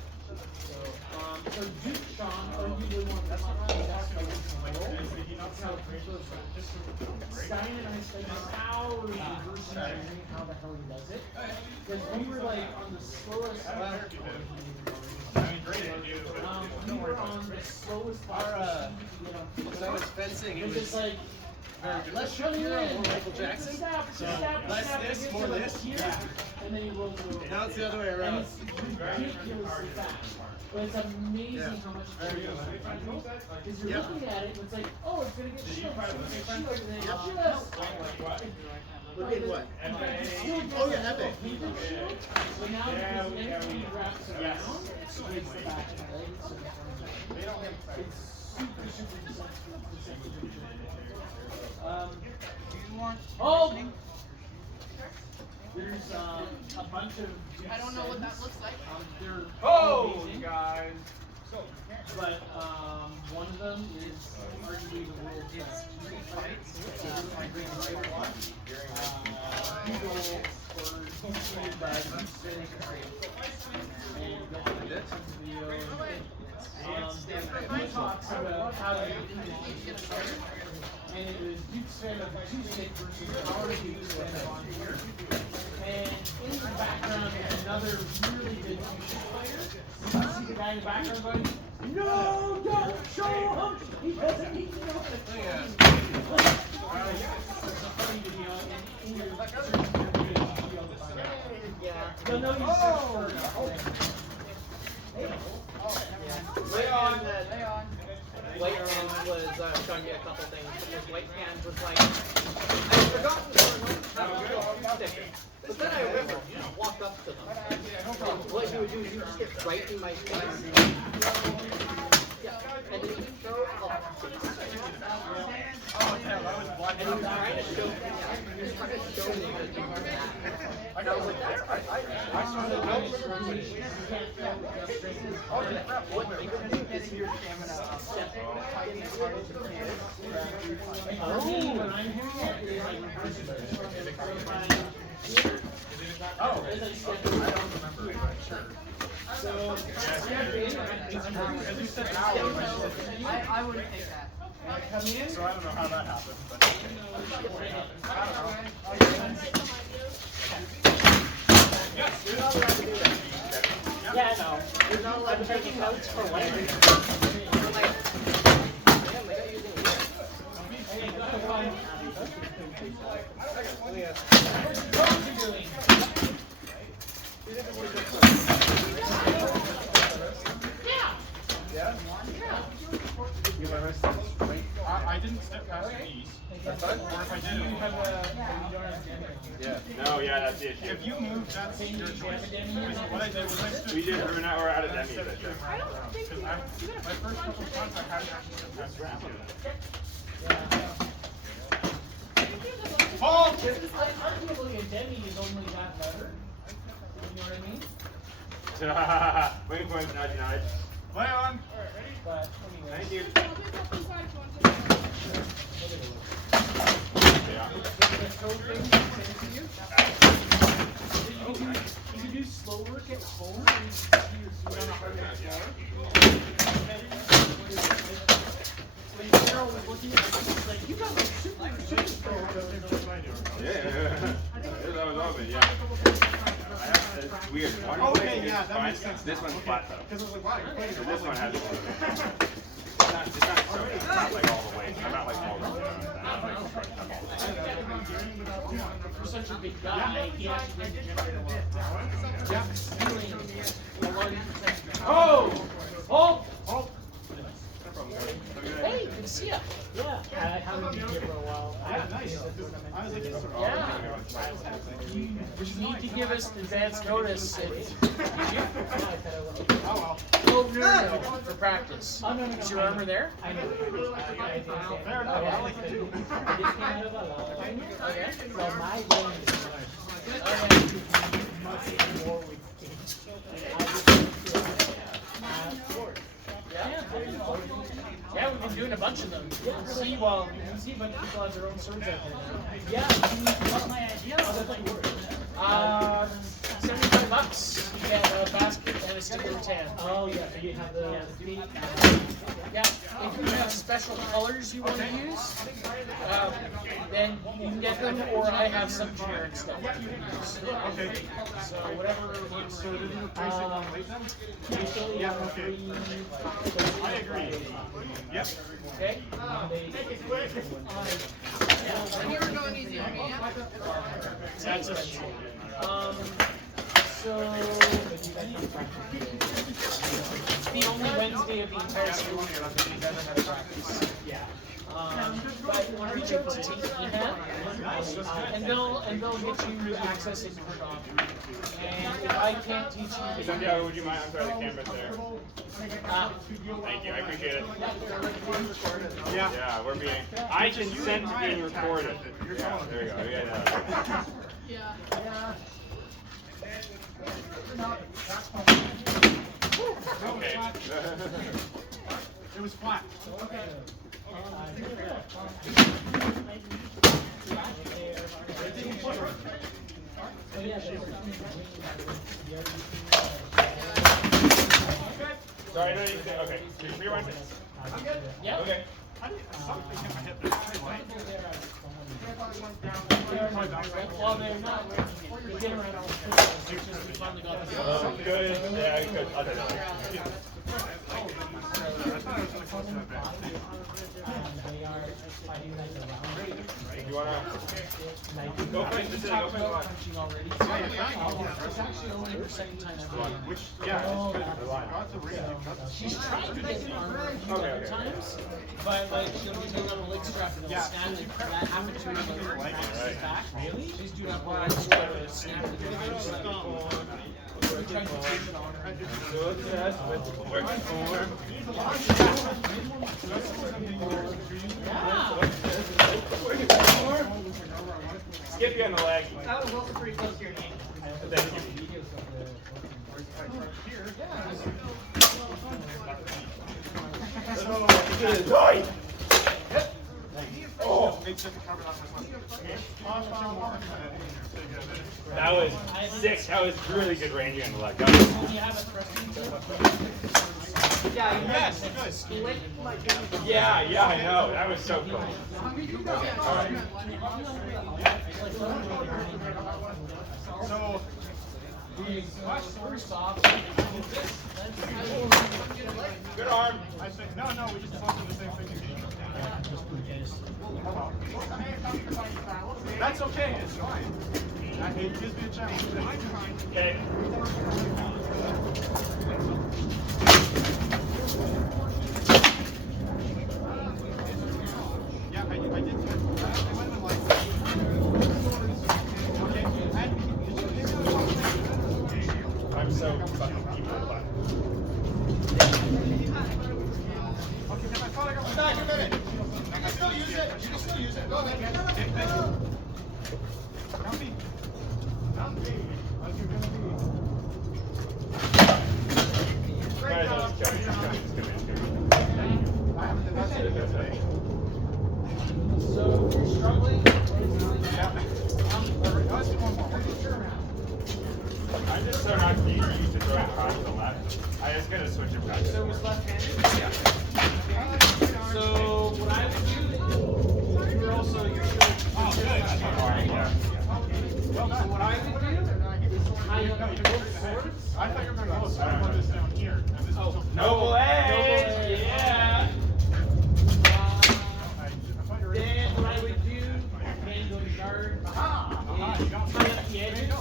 So Duke Sean, or you would want to that's my Stein and I spent hours reversing learning how the hell he does it. Because we were like on the slowest we were on the slowest So I was fencing, it It's was just like less shutting Shakira in. or Michael Jackson. Snap, So snap, less snap, this, it more gets to, this. here, and then he rolls it over. Now it's the other way And around. it's ridiculously fast. But it's amazing Yeah. how much it's because you're Yep. looking at it and it's like, oh, it's gonna get shield, and then Yep. Look at what? Oh yeah, epic. But now because anything wraps around, it splits the back of the leg. So it's super, super deceptive. Do you want Oh! listening? There's a bunch of. I don't know what that looks like. They're Oh, amazing, guys. but one of them is arguably the world's best. Three fights. My favorite one. Google or YouTube, but and go on some videos. He talks about how to get started. And it was Duke's fan of two stick versus our Duke's fan of on here. And in the background is another really good two-stick player. You can see the guy in the background going, "No, don't show him! He doesn't need to know." It's a funny video, and in your search for your video, you'll be able to find out. You'll know you search for Way on. White Hand was showing me a couple things because White Hand was like, I'd forgotten for a moment how to do a sticker. But then I remembered, you just walk up to them. And what you would do is you just get right in my face. Yeah. And then you throw it up. And he was trying to show me, he was trying to show me how to do that. And I was like, that's right. I saw the notes. What you can do is your stamina up. when I'm hearing it, it's like reversing it. Oh, I don't remember, but sure. So, As you said, I wouldn't take that. come in. so I don't know how that happened, but I don't know. Yes, you're not allowed to do that. Yeah, I know. You're not allowed to taking notes for later. I didn't step past the east. Or if I did, you have Yeah. No, yeah, that's the issue. if you move, that's your choice. What I did was I stood. We did. We're not. We're out of demi. Because my first couple of times I hadn't actually stepped past the Paul! Arguably, a demi is only that better. You know what I mean? Wait for it. Nudge, nudge. Play on! But anyway. Thank you. Yeah. You can do slow work at home and you see your feet on a hard floor. When Carol was looking at me, she's like, you got like super Yeah. That was open. Yeah. It's weird. Okay, yeah, that makes sense. This one's flat though. Because I was like, wow, you're playing So this one has. It's not so. It's not like all the way. It's not like all the way. For such a big guy, he actually didn't generate a lot of power. Yeah. Oh! Oh! Oh! Hey, good to see ya. Yeah, I haven't been here for a while. Yeah, nice. I was like, Yeah. You need to give us advance notice if did you? oh well. Oh, no, for practice. Oh, no, no, no. Is your armor there? I know. Fair enough, I like it too. Okay. So my game is much more with Yeah, we've been doing a bunch of them. You can see a bunch of people have their own swords out there now. Yeah, what's my idea? How does that work? $75. You get a basket and a stick of tan. Oh yeah, so you have the feet. Yeah, if you have special colors you want to use, then you can get them, or I have some generic stuff you can use. Okay. So whatever works. So did you replace it on late then? Usually Yeah, okay. I agree. Yep. Okay? You were going easy on me, yeah? That's it. So it's the only Wednesday of the entire school year that we've ever had a practice. Yeah. But reach out to TEHACC, and they'll get you access into the shop. And if I can't teach you, Santiago, would you mind? I'm sorry, the camera's there. Thank you. I appreciate it. Yeah. Yeah, we're being. I consent to being recorded. Yeah, there we go. Yeah. Okay. It was flat. Sorry, I know you said. Okay. Rewind it. yeah. Okay. Something hit my hip there. Well, they're not. They get around all the just we finally got this. Good. Yeah, good. I'll take that. You wanna go find this? Go find one. Punching already. It's actually only her second time ever. Which, yeah, it's good. Got the ring. She's tried to get armor a few Okay, other okay. times, but like she'll be taking on a leg strap and it'll snap it. That happened to her like practice back. Really? She's doing a leg strap and it'll snap it. We're trying to keep it on her. Skip you on the leg. That was also pretty close to your name. Thank you. Oh! That was sick. That was really good ranging on the leg. That was, yeah, I know. That was so cool. Okay, all right. So, Good arm. I think, no, we just both do the same thing again. That's okay, it's fine. It gives me a challenge. Okay. Yeah, I did. I went with like. Okay, and I'm so fucking people. okay, then I thought I got Back a minute. I can still use it. You can still use it. Go ahead. Not me. Not me. Like you're gonna be. Guys, I was joking. It's good. I haven't investigated it today. So if you're struggling, Let's do one more. I'm just so not used to throwing across the left. I was gonna switch it back. so it was left-handed? Yeah. So what I would do, you're also, you're Yeah. so what I would do is tie up both swords. I thought you were going to go, so I put this down here. And this is Noble Edge! Yeah! Then what I would do, then go to guard, is tie up the edges,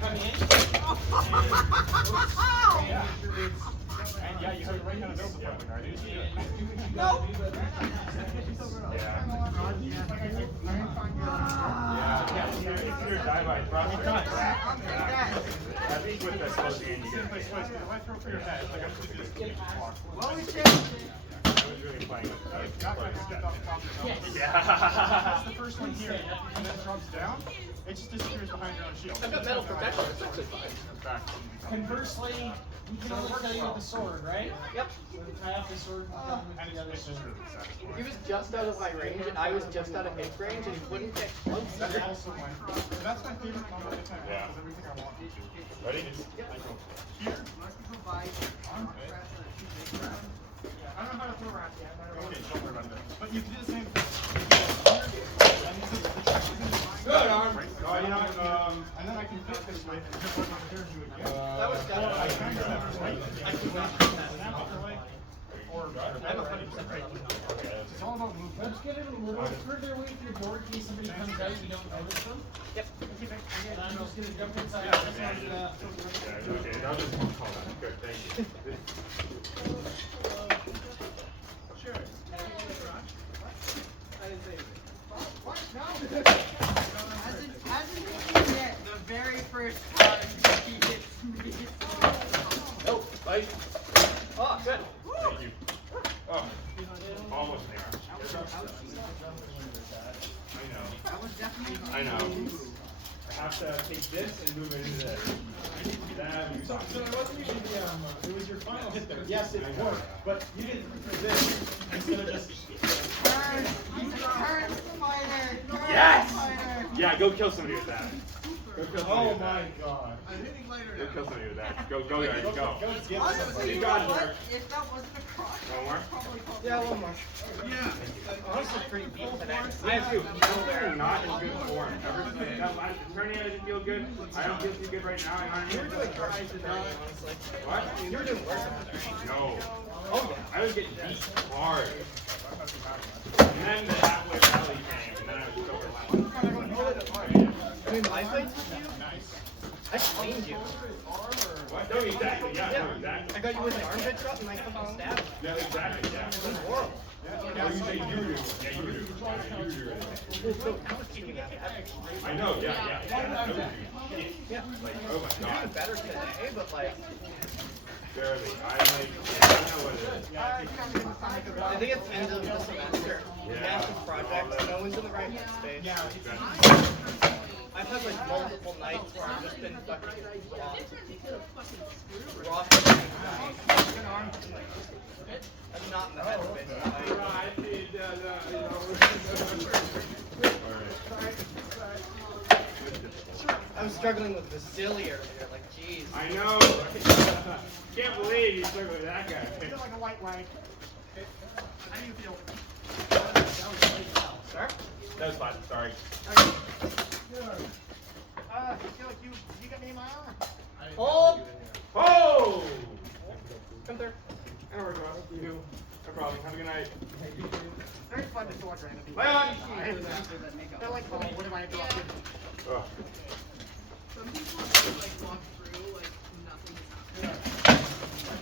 come in, and make sure it's, And yeah, you have the right kind of build to fight the guard. no. Yeah, your die by thrust. At least with the closing end, you get If I throw for your head, like I should just keep block. Well, we changed it. I was really playing with that. That one skipped off the top of the helmet. Yeah. That's the first one here, and then drops down. It just disappears behind your own shield. I've got metal protection, it's actually fine. Back. Conversely, you can only tell you with the sword, right? Yep. So tie off the sword and come with And the other it's sword. just really satisfying. He was just out of my range, and I was just out of his range, and he wouldn't get close. That's also my, that's my favorite combo if I Yeah. because everything I want to do. Ready? I go here, on it. I don't know how to throw around yet. Okay, don't worry about that. But you can do the same thing. Good arm. Right? Oh, you know what, And then I can flip this way and just work on the here and do it again. That was I definitely. kind of have to right. I can snap it away. Or I'm a 100% right. It's all about movement. Let's get it a little further away from your board in case somebody comes out you don't notice them. Yep. And I'm just gonna jump inside. Yeah, okay, I'll just call that. Good, thank you. Sure. I didn't say anything. Hasn't he yet the very first time he hits me? Oh, bite. Oh, good. Thank you. Oh, almost there. That was definitely. I know. I have to take this and move it into this. So it wasn't even the, it was your final hit there. Yes, it worked, but you didn't do this instead of just. Turn! He's a turn fighter! Turn Yes! fighter! Yeah, go kill somebody with that. Go kill somebody Oh with my that. god. Go kill somebody with that. Go, Yard, go. Go get Honestly, somebody. you You know got it, what? Mark. If that wasn't a cross, One more? probably called. Yeah, one more. Honestly, pretty deep today. I have to. I'm not in good form. That last attorney, I didn't feel good. I don't feel too good right now. You were doing worse. What? You were doing worse than that. No. Oh, I was getting beat hard. And then the halfway rally came, and then I was overlapping. I mean, my fights with you, I cleaned you. What? No, exactly. Yeah, no, exactly. I got you with the armpit drop and I fucking stabbed you. Yeah, exactly. Yeah. It was horrible. Yeah, you say you do. Yeah, you do. Yeah, you do. I was keeping that bad. I know. Yeah. Yeah. Like, oh my You're doing god. better today, but like, Barely. I like. I don't know what it is. I think it's end of the semester. Yeah. Massive projects, no one's in the right headspace. Yeah, I I've had like multiple nights where I've just been fucking rocked. I'm not in the headspace. I was struggling with Vasily earlier, like, jeez. I know. Can't believe you took with that guy. I feel like a white leg. How do you feel? Sir? That was fun. Sorry. I feel like you got me in my arm. Hold! Oh! Come through. No problem. Have a good night. Very fun to sword randomly. Lay on! They're like, oh, what am I interrupted? Ugh. Some people like walk through like nothing has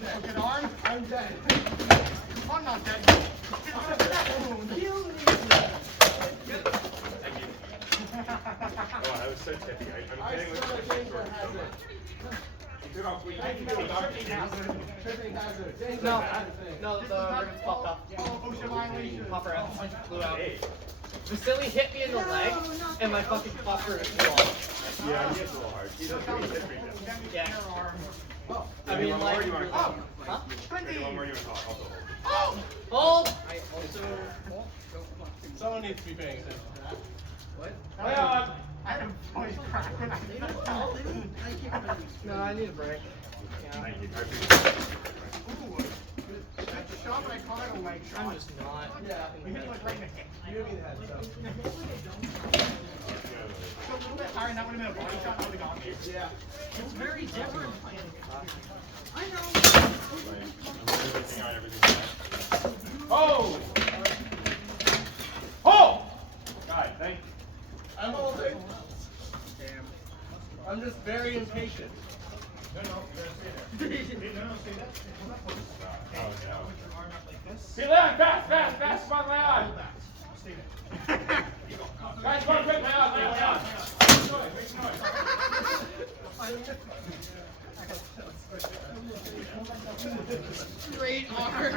happened. Get armed? I'm dead. I'm not dead. Thank you. Oh, that was so tippy. I'm kidding with the No, the ribbons popped off. Ocean violation. Popper out. Blew out. Hey. Vasily hit me in the leg, and my fucking popper is off. Yeah, he hits a little hard. He does pretty tippy. Yeah. Oh. I mean, One like, more, you want to call? huh? One more, you want to call? Also Oh! Hold! Someone needs to be paying attention to that. What? Lay on! I had a voice crack when I No, I need a break. Thank you. I appreciate it. Ooh. That's a shot, but I call it a leg shot. I'm just not. Yeah. You hit me like right in the head. You give me the head, so. So a little bit higher, and that would have been a body shot. I would have gone here. Yeah. It's very different. I know. Everything on everything. Oh! Oh! God, thank you. I'm holding. Damn. I'm just very impatient. No, you gotta stay there. No, stay there. Oh, no. Put your arm out like this. Hey, Leon, fast, come on, Leon! Hold that. Stay there. Guys, come on, quick, Leon. Straight arm.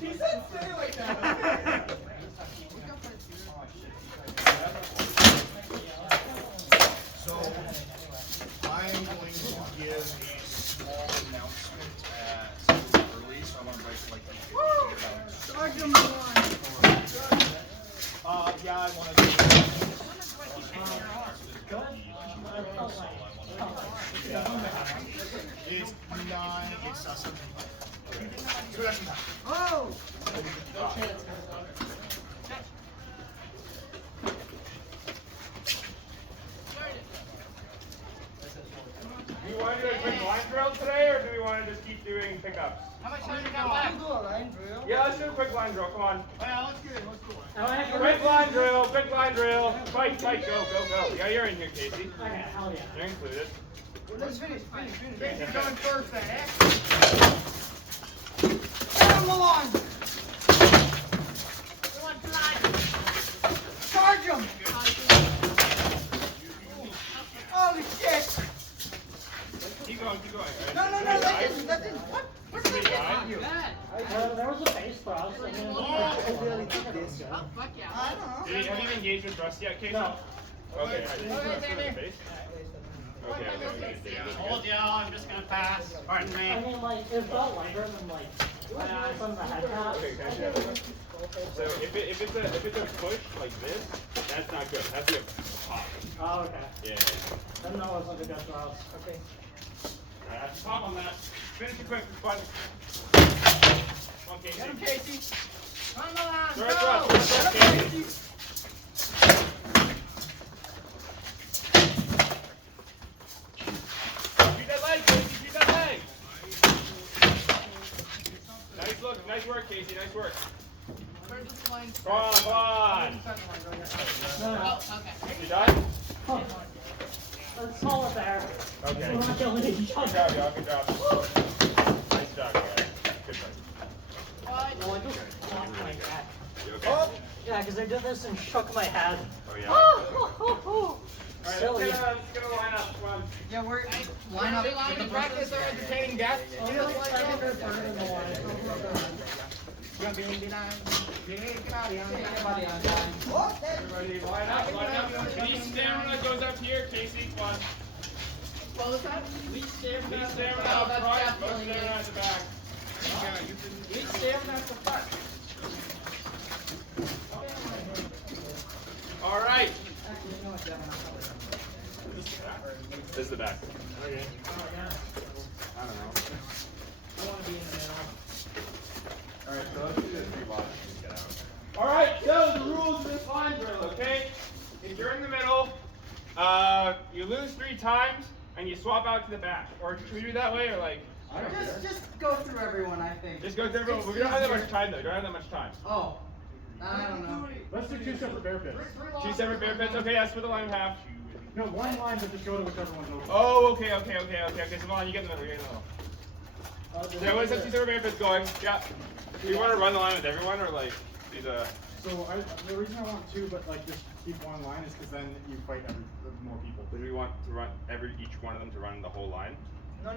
He said stay like that. So, I'm going to give a small announcement early, so I want to break like yeah, I want to do it's not excessive. So that's enough. Oh! No chance. Do you want to do a quick line drill today, or do we want to just keep doing pickups? How much time you got left? Do a line drill. Yeah, let's do a quick line drill, come on. Yeah, let's do it. Let's do it. Quick line drill. Fight, go. Yeah, you're in here, Casey. Okay, hell yeah. You're included. Let's finish. You're going first, eh? Animal on! Charge him! Holy shit! Keep going. No, that didn't, what? What's that hit on you? There was a face thrust. And then Fuck yeah. I don't know. Have you engaged with Rusty yet, Casey? No. Okay, I didn't Okay, see Sammy. the face. Okay. Hold you, I'm just gonna pass. Pardon I me. mean, like, it felt lighter than, like, some of the head taps. Okay, can I see that? So if it's a push like this, that's not good. That's a pop. Oh, okay. Yeah. Then that was like a good thrust. Okay. Alright, have to pop on that. Finish it quick, it's fun. Come on, Casey. Get him, Casey. Come on, Right go! thrust, Get him, Casey. Casey. Shoot that leg, Casey. Shoot that leg. Nice work, Casey. Nice work. Where's this line? Come on. No. Oh, okay. You done? Let's call it there. Okay. We're not killing each Good other. job, y'all. Good job. Nice job, guys. Good job. Well, I just knocked my back. You okay? Yeah, because I did this and shook my head. Oh, yeah. Alright, Silly. let's get a line up. Come on. Yeah, we're line up. Practice our entertaining guests. Second or third in the line. Everybody line up, line up. Least stamina goes up here, Casey. Come on. What was that? Least stamina Oh, up that's front, most definitely stamina at the back. Least stamina at the front. All right. This is the back. Okay. I don't know. I want to be in the middle. All right, so let's do this. Get out. All right, so the rules of this line drill, okay? If you're in the middle, you lose 3 times and you swap out to the back. Or should we do it that way, or like? Just go through everyone, I think. Just go through everyone. We don't have that much time though. We don't have that much time. Oh, I don't know. Let's do 2 separate bear pits. 2 separate bear pits. Okay, yeah, split the line in half. No, one line, but just go to whichever one's open. Oh, okay. So come on, you get in the middle. You get in the middle. So what's up? 2 separate bear pits going? Yeah. Do you want to run the line with everyone, or like do the? So the reason I want 2, but like just keep one line is because then you fight more people. Do we want to run each one of them to run the whole line? No,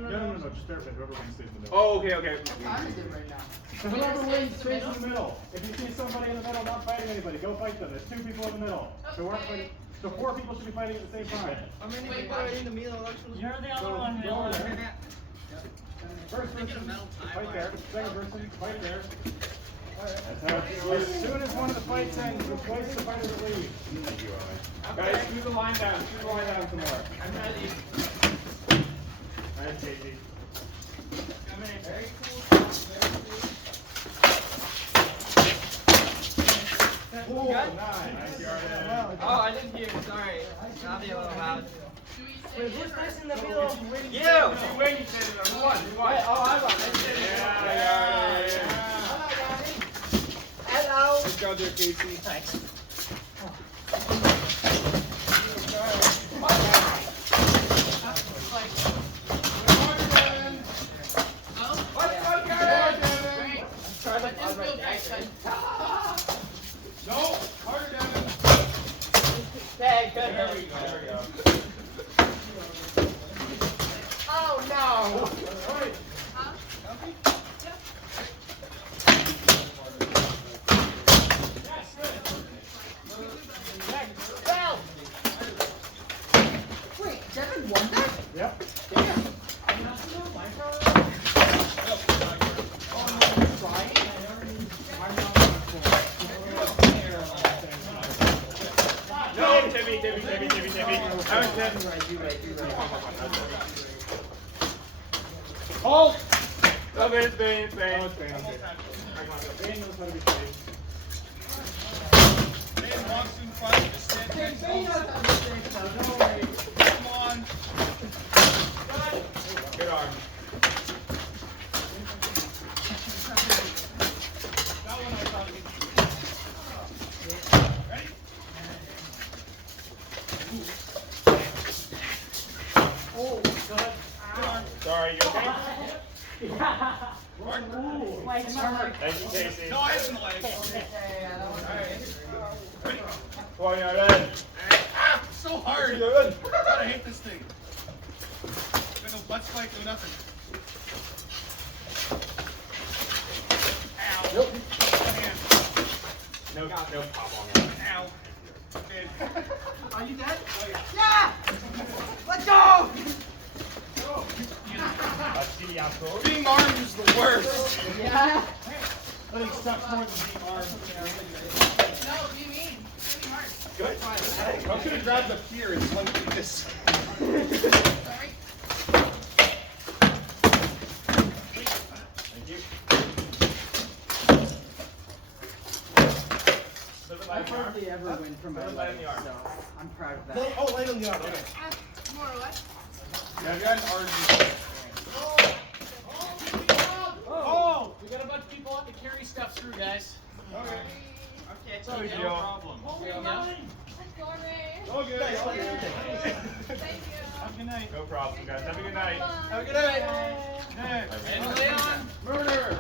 just bear pit. Whoever wins stays in the middle. Oh, okay. What time is it right now? So whoever wins stays in the middle. If you see somebody in the middle not fighting anybody, go fight them. There's 2 people in the middle. So we're fighting. So 4 people should be fighting at the same time. How many people are in the middle? You're the other one, Go Miller. there. First person, fight there. Second person, fight there. That's how it is. As soon as one of the fights ends, replace the fighter that leaves. Guys, scoot the line down. Scoot the line down some more. I'm ready. Alright, Casey. Come in. Very cool. Oh, nice. Oh, I didn't hear. Sorry. I'll be a little loud. Wait, who's next in the middle? You win, you said it. Who won? Oh, I won. Yeah. Hello. Good job there, Casey. Thanks. No, harder, Devin. Hey, good. There we go. Oh no. Wait, Devin won that? Yep. Damn. No, Timmy. That was Tim. Hold. Oh, it's Bane. Oh, it's Bane. Bane knows how to be saved. Bane walks in front, just stand there. Bane knows how to save, so don't worry. Come on. Good arm. That one I thought it was. Ready? Oh, good. Sorry, you okay? Legs hurt. Thank you, Casey. No, I have the legs. Come on, you're ready. Ah, so hard. Good. God, I hate this thing. There's no butt spike, no nothing. Ow. Nope. Man. No pop on that. Ow. Man. Are you dead? Oh, yeah. Yeah! Let's go! Being armed is the worst. Yeah. Nothing sucks more than being armed. No, what do you mean? It's really hard. Good. I could have grabbed up here and slung like this. Sorry. Thank you. I hardly ever win from my legs, so I'm proud of that. Oh, light on the arm. Okay. More or less. Yeah, I got an RG. Oh! We got a bunch of people have to carry stuff through, guys. Okay. No big No deal. problem. All good. All good. Thank you. Have a good night. No problem, guys. Have a good night. Have a good night. Hey. And Leon. Murder.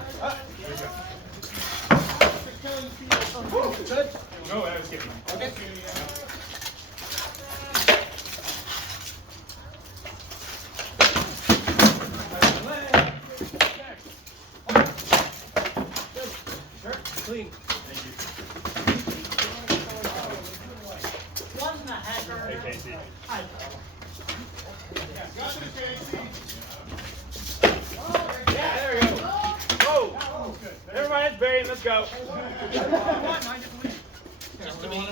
Good. No, I was kidding. Okay. Sure. clean. Wasn't a hacker. Hey, Casey. Got this, Casey. Yeah, there we go. Whoa. Never mind, it's buried. Let's go. Just to me. I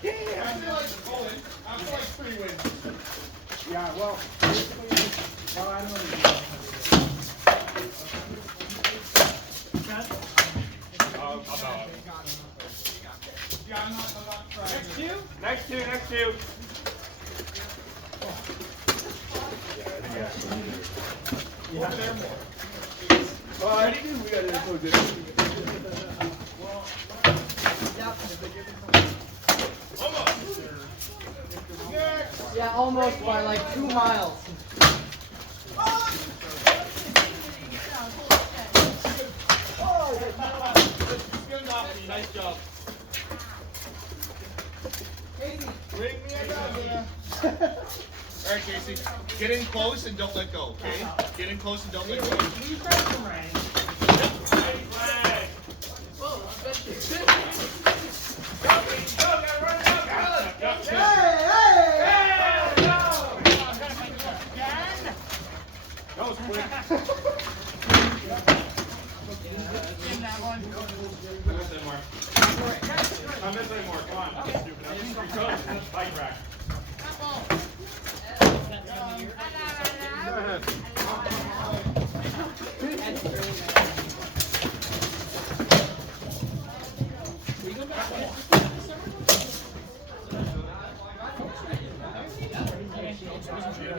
feel like Owen. I feel like 3 wins. Yeah, well, I don't know. I'll bow out. Yeah, I'm not trying. Next two. Over there more. Well, I already knew we got to include this. Yeah, almost by like 2 miles. Nice job. Bring me a gun. All right, Casey. Get in close and don't let go, okay? Get in close and don't let go. Whoa, good shit. That was quick. I'm missing more. Come on. Bike rack. Go ahead.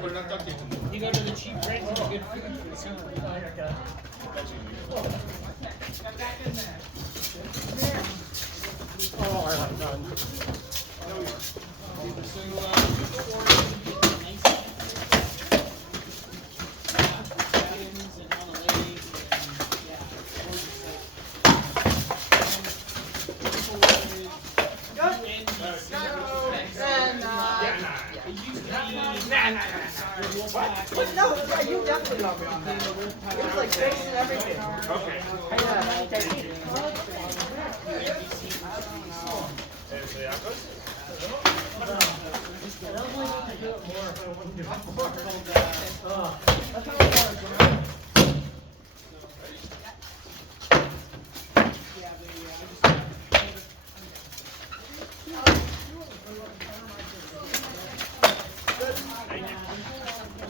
Put it on duct tape. You go to the cheap brands and get good food for the summer. Oh, I have none. But no, you definitely got me on that. It was like face and everything. Okay.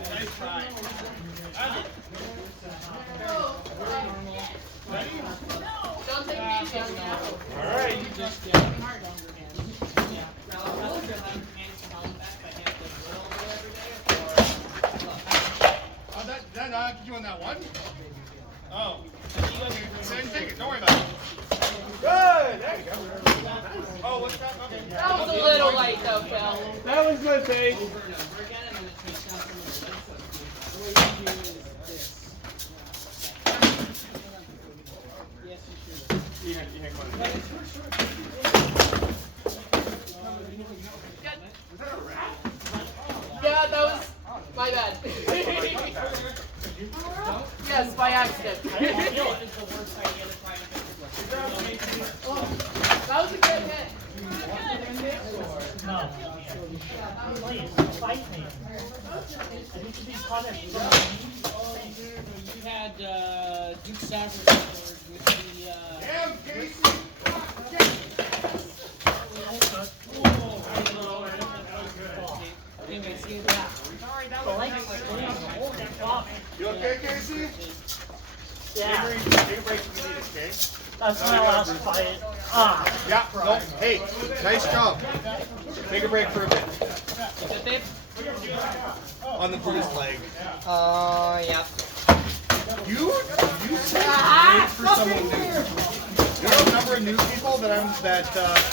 Nice try. Don't take me down now. All right. Oh, that knocked you on that one? Oh. Same thing. Don't worry about it. Good. There you go. Oh, what's that? Okay. That was a little light though, Phil. That was good, Paige. Yeah, that was my bad. Yes, by accident. That was a good hit. No. Please, fight me. I need to be punished. You had Duke Savage with the Damn, Casey! anyway, see You okay, Casey? Yeah, Take a break if you need it, okay? that's my last fight. Ah. Yeah, no, hey, nice job. Take a break for a bit. On the bruised leg. Yeah. You said for someone new. You know the number of new people that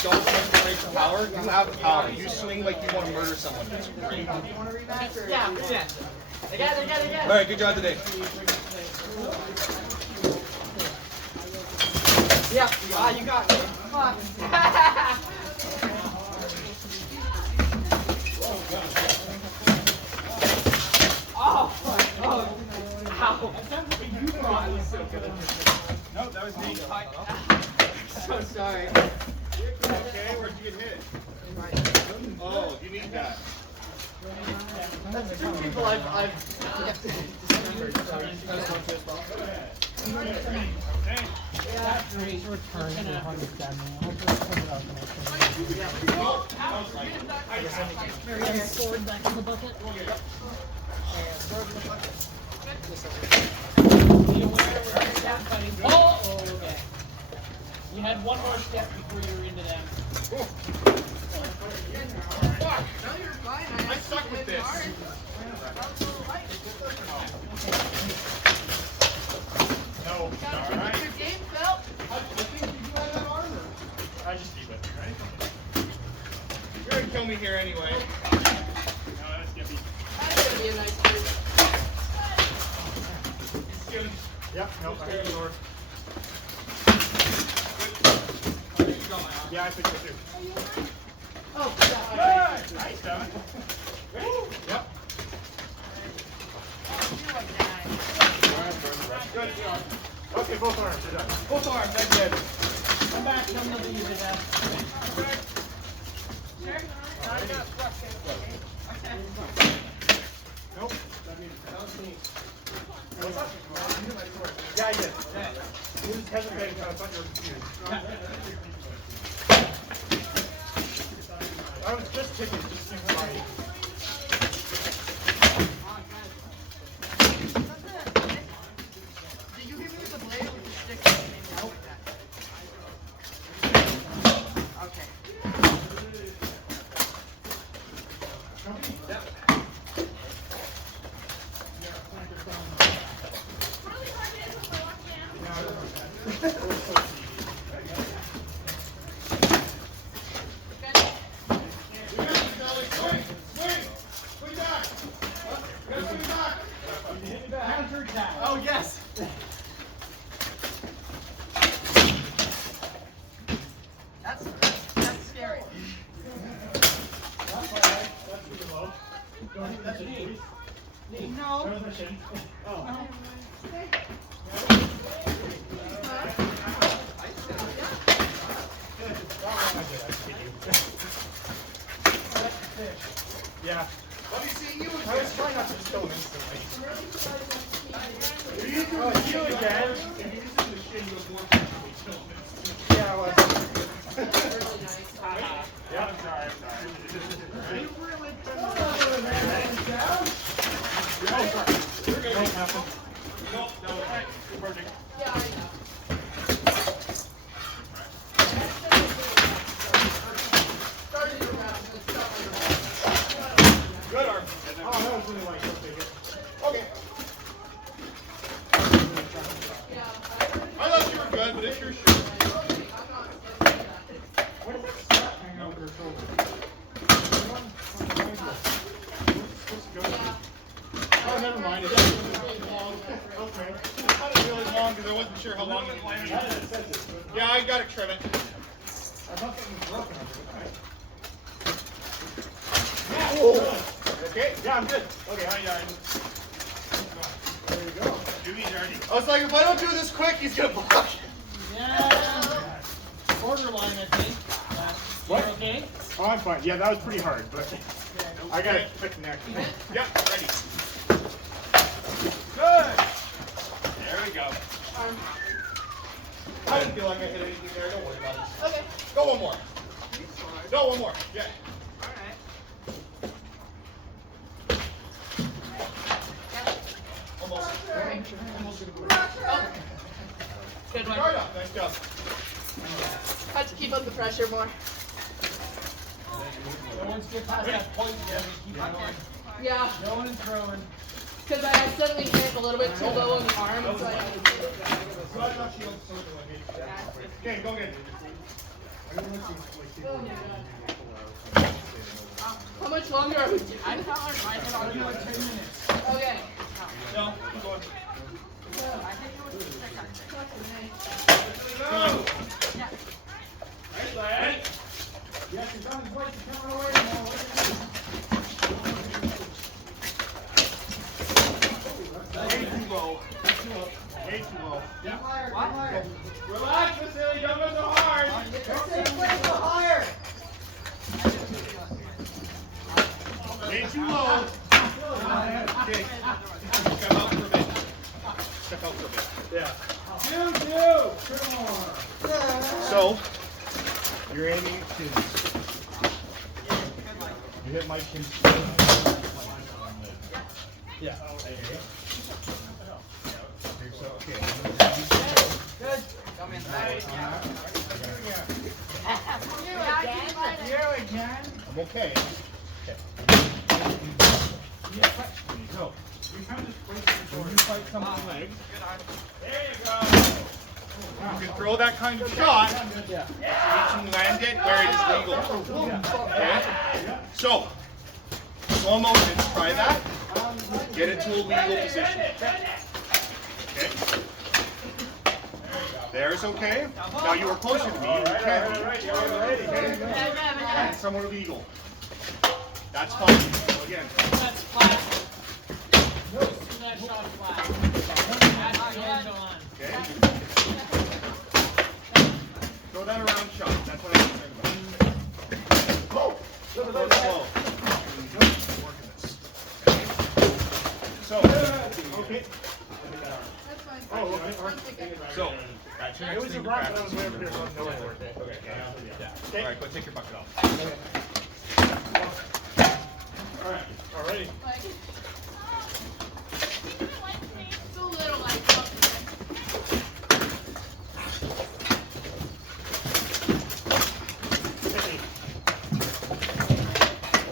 don't swing the right to power? You have the power. You swing like you want to murder someone. That's great. Yeah, yeah. Alright, good job today. Yeah. Ah, you got me. Come on. Oh. Ow. No, that was me. so sorry. Okay, where'd you get hit? Oh, you need that. That's two people I've Sword back in the bucket. Be aware where you start fighting. Oh, okay. You had one more step before you were into them. Fuck! No, you're fine. I suck with this. No, alright. Your game felt. I think you do have that armor. I just keep it, right? You're gonna kill me here anyway. No, that's gonna be. That's gonna be a nice move. Yep, nope, I hit the door. Yeah, I think so too. Oh, yeah. Good! Nice, Devin. Yep. Good. Okay, both arms, you're done. Both arms, I did. Come back, come to the user now. Nope. What's up? Yeah, I did. You just hesitated because I thought you were confused. I was just kicking, it just seemed right. Did you hit me with the blade or with the stick? Nope. Okay. Oh yes. That's scary. That's me. No. That was my shin. Oh. Yeah. Let me see you I was trying not to just kill him instantly. Oh, you again? If you're using the shin, you'll more comfortably kill him. Yeah, I was. Really nice. Yeah, I'm sorry, I'm sorry. You really Oh, sorry. You're good. Nope, nothing. Nope, that was right. Perfect. Yeah, I know. Started your round, let's start with Good arm. Oh, that was really light. I'll take it. Okay. I thought you were good, but it's your shoe. What is that strap hanging over her shoulder? Oh, never mind. It's really long. Okay. I thought it was really long because I wasn't sure how long it was. Yeah, I gotta trim it. I thought something was broken under it. Okay? Yeah, I'm good. Okay, there you go. Do me dirty. I was like, if I don't do this quick, he's gonna block. Yeah. Borderline, I think. What? You're okay? Oh, I'm fine. Yeah, that was pretty hard, but I got it quick neck. Yep, ready. Good. There we go. I didn't feel like I hit anything there. Don't worry about it. Okay. Go one more. No, one more. Yeah. Almost. Good one. Right up. Nice job. Had to keep up the pressure more. So once you get past that point, you gotta keep it going. Yeah, Going and throwing. because I accidentally hit a little bit too low on the arm, so I had to do it. Okay, go again. How much longer are we doing? I felt like I hit on you like 10 minutes. Okay. No, keep going. I hit you with the stick, I think. Go. Yeah. Right, lad. Yes, he's on his way. He's coming away now. Way too low. Way Way too low. Relax, Vasily, don't go so hard. Way too low. Okay. Step out for a bit. Step out for a bit. Yeah. So, you're aiming at chin. You hit my chin. Yeah. So, okay. Good. Come in back. I'm okay. Okay. So, you kind of just place it when you fight someone's legs. There you go. You can throw that kind of shot. You can land it where it is legal. Okay? So, slow motion, try that. Get it to a legal position. Okay? There's okay. Now you are closer to me. You can. Okay? And somewhere legal. That's fine. So again. That's flat. Do that shot flat. That's the end on. Okay? Throw that around shot. That's what I was thinking about. Go slow. Working this. So, okay. Oh, okay. So, that's your It next was a thing to rock, but I practice. was way over here, so I didn't know it worked. Okay. Okay. All right, go take your bucket off. All right. Alrighty. It's a little like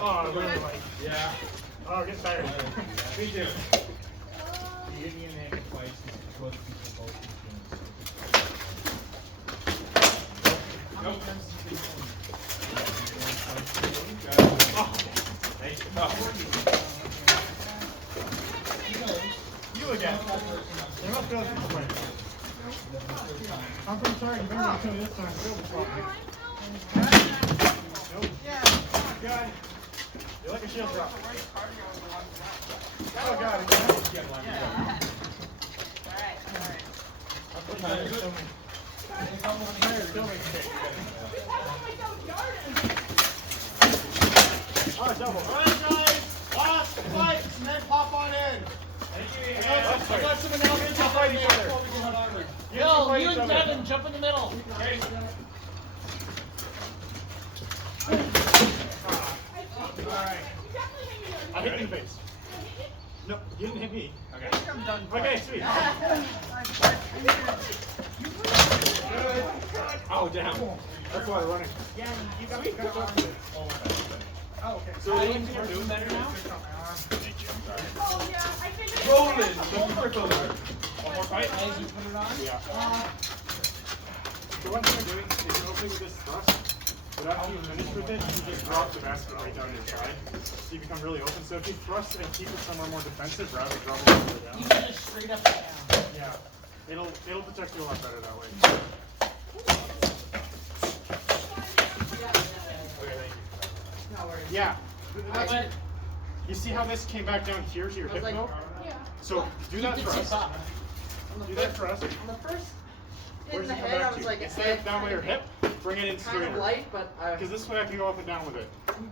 Oh, I really like. Yeah. Oh, I'm getting tired. Me too. Nope. Thank you. You again. You're not feeling this way. I'm pretty sorry you better not show me this time. Feel the problem. Nope. God. You're like a shield drop. Oh, God. I'm pretty tired. Kill me. I'm tired. Kill me. Oh, double. All right, guys. Last fight, and then pop on in. I got some announcements to fight each other. Yo, you and Devin, jump in the middle. Okay. Alright. I hit you in the face. No, you didn't hit me. Okay. I'm done. Okay, sweet. Oh, damn. That's why I'm running. Yeah, you got Sweet, good job. Oh, okay. So, Are you doing better now? Rolling. The trickle. one more fight? As you put it on? Yeah. The one thing I'm doing is you're opening with this thrust. But after you finish with it, you just drop the basket right down your side. So you become really open. So if you thrust and keep it somewhere more defensive rather than drop it all the way down. You can just straight up and down. Yeah. It'll protect you a lot better that way. No worries. Yeah. You see how this came back down here to your hip though? yeah. So do that Keep the thrust. tip up. Do that thrust. On the first Where's in it the come head, back I was to? like, Instead of down by your hip, bring it in kind straighter. of light, but I Because this way I can go up and down with it.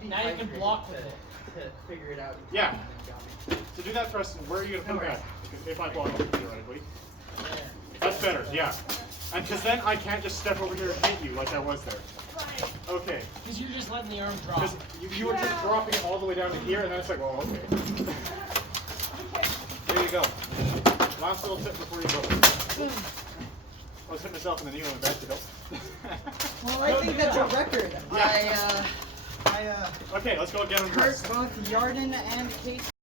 Now you can block with it. to figure it out. Yeah. So do that thrust. And where are you gonna put that? If I block it theoretically. That's better. Yeah. And because then I can't just step over here and hit you like I was there. Okay. Because you're just letting the arm drop. Because you were just dropping it all the way down to here, and then it's like, well, okay. There you go. Last little tip before you go. I was hitting myself in the knee when I backed it up. Well, I think that's a record. Yeah. I Okay, let's go again on hurt dress. both Yarden and Casey.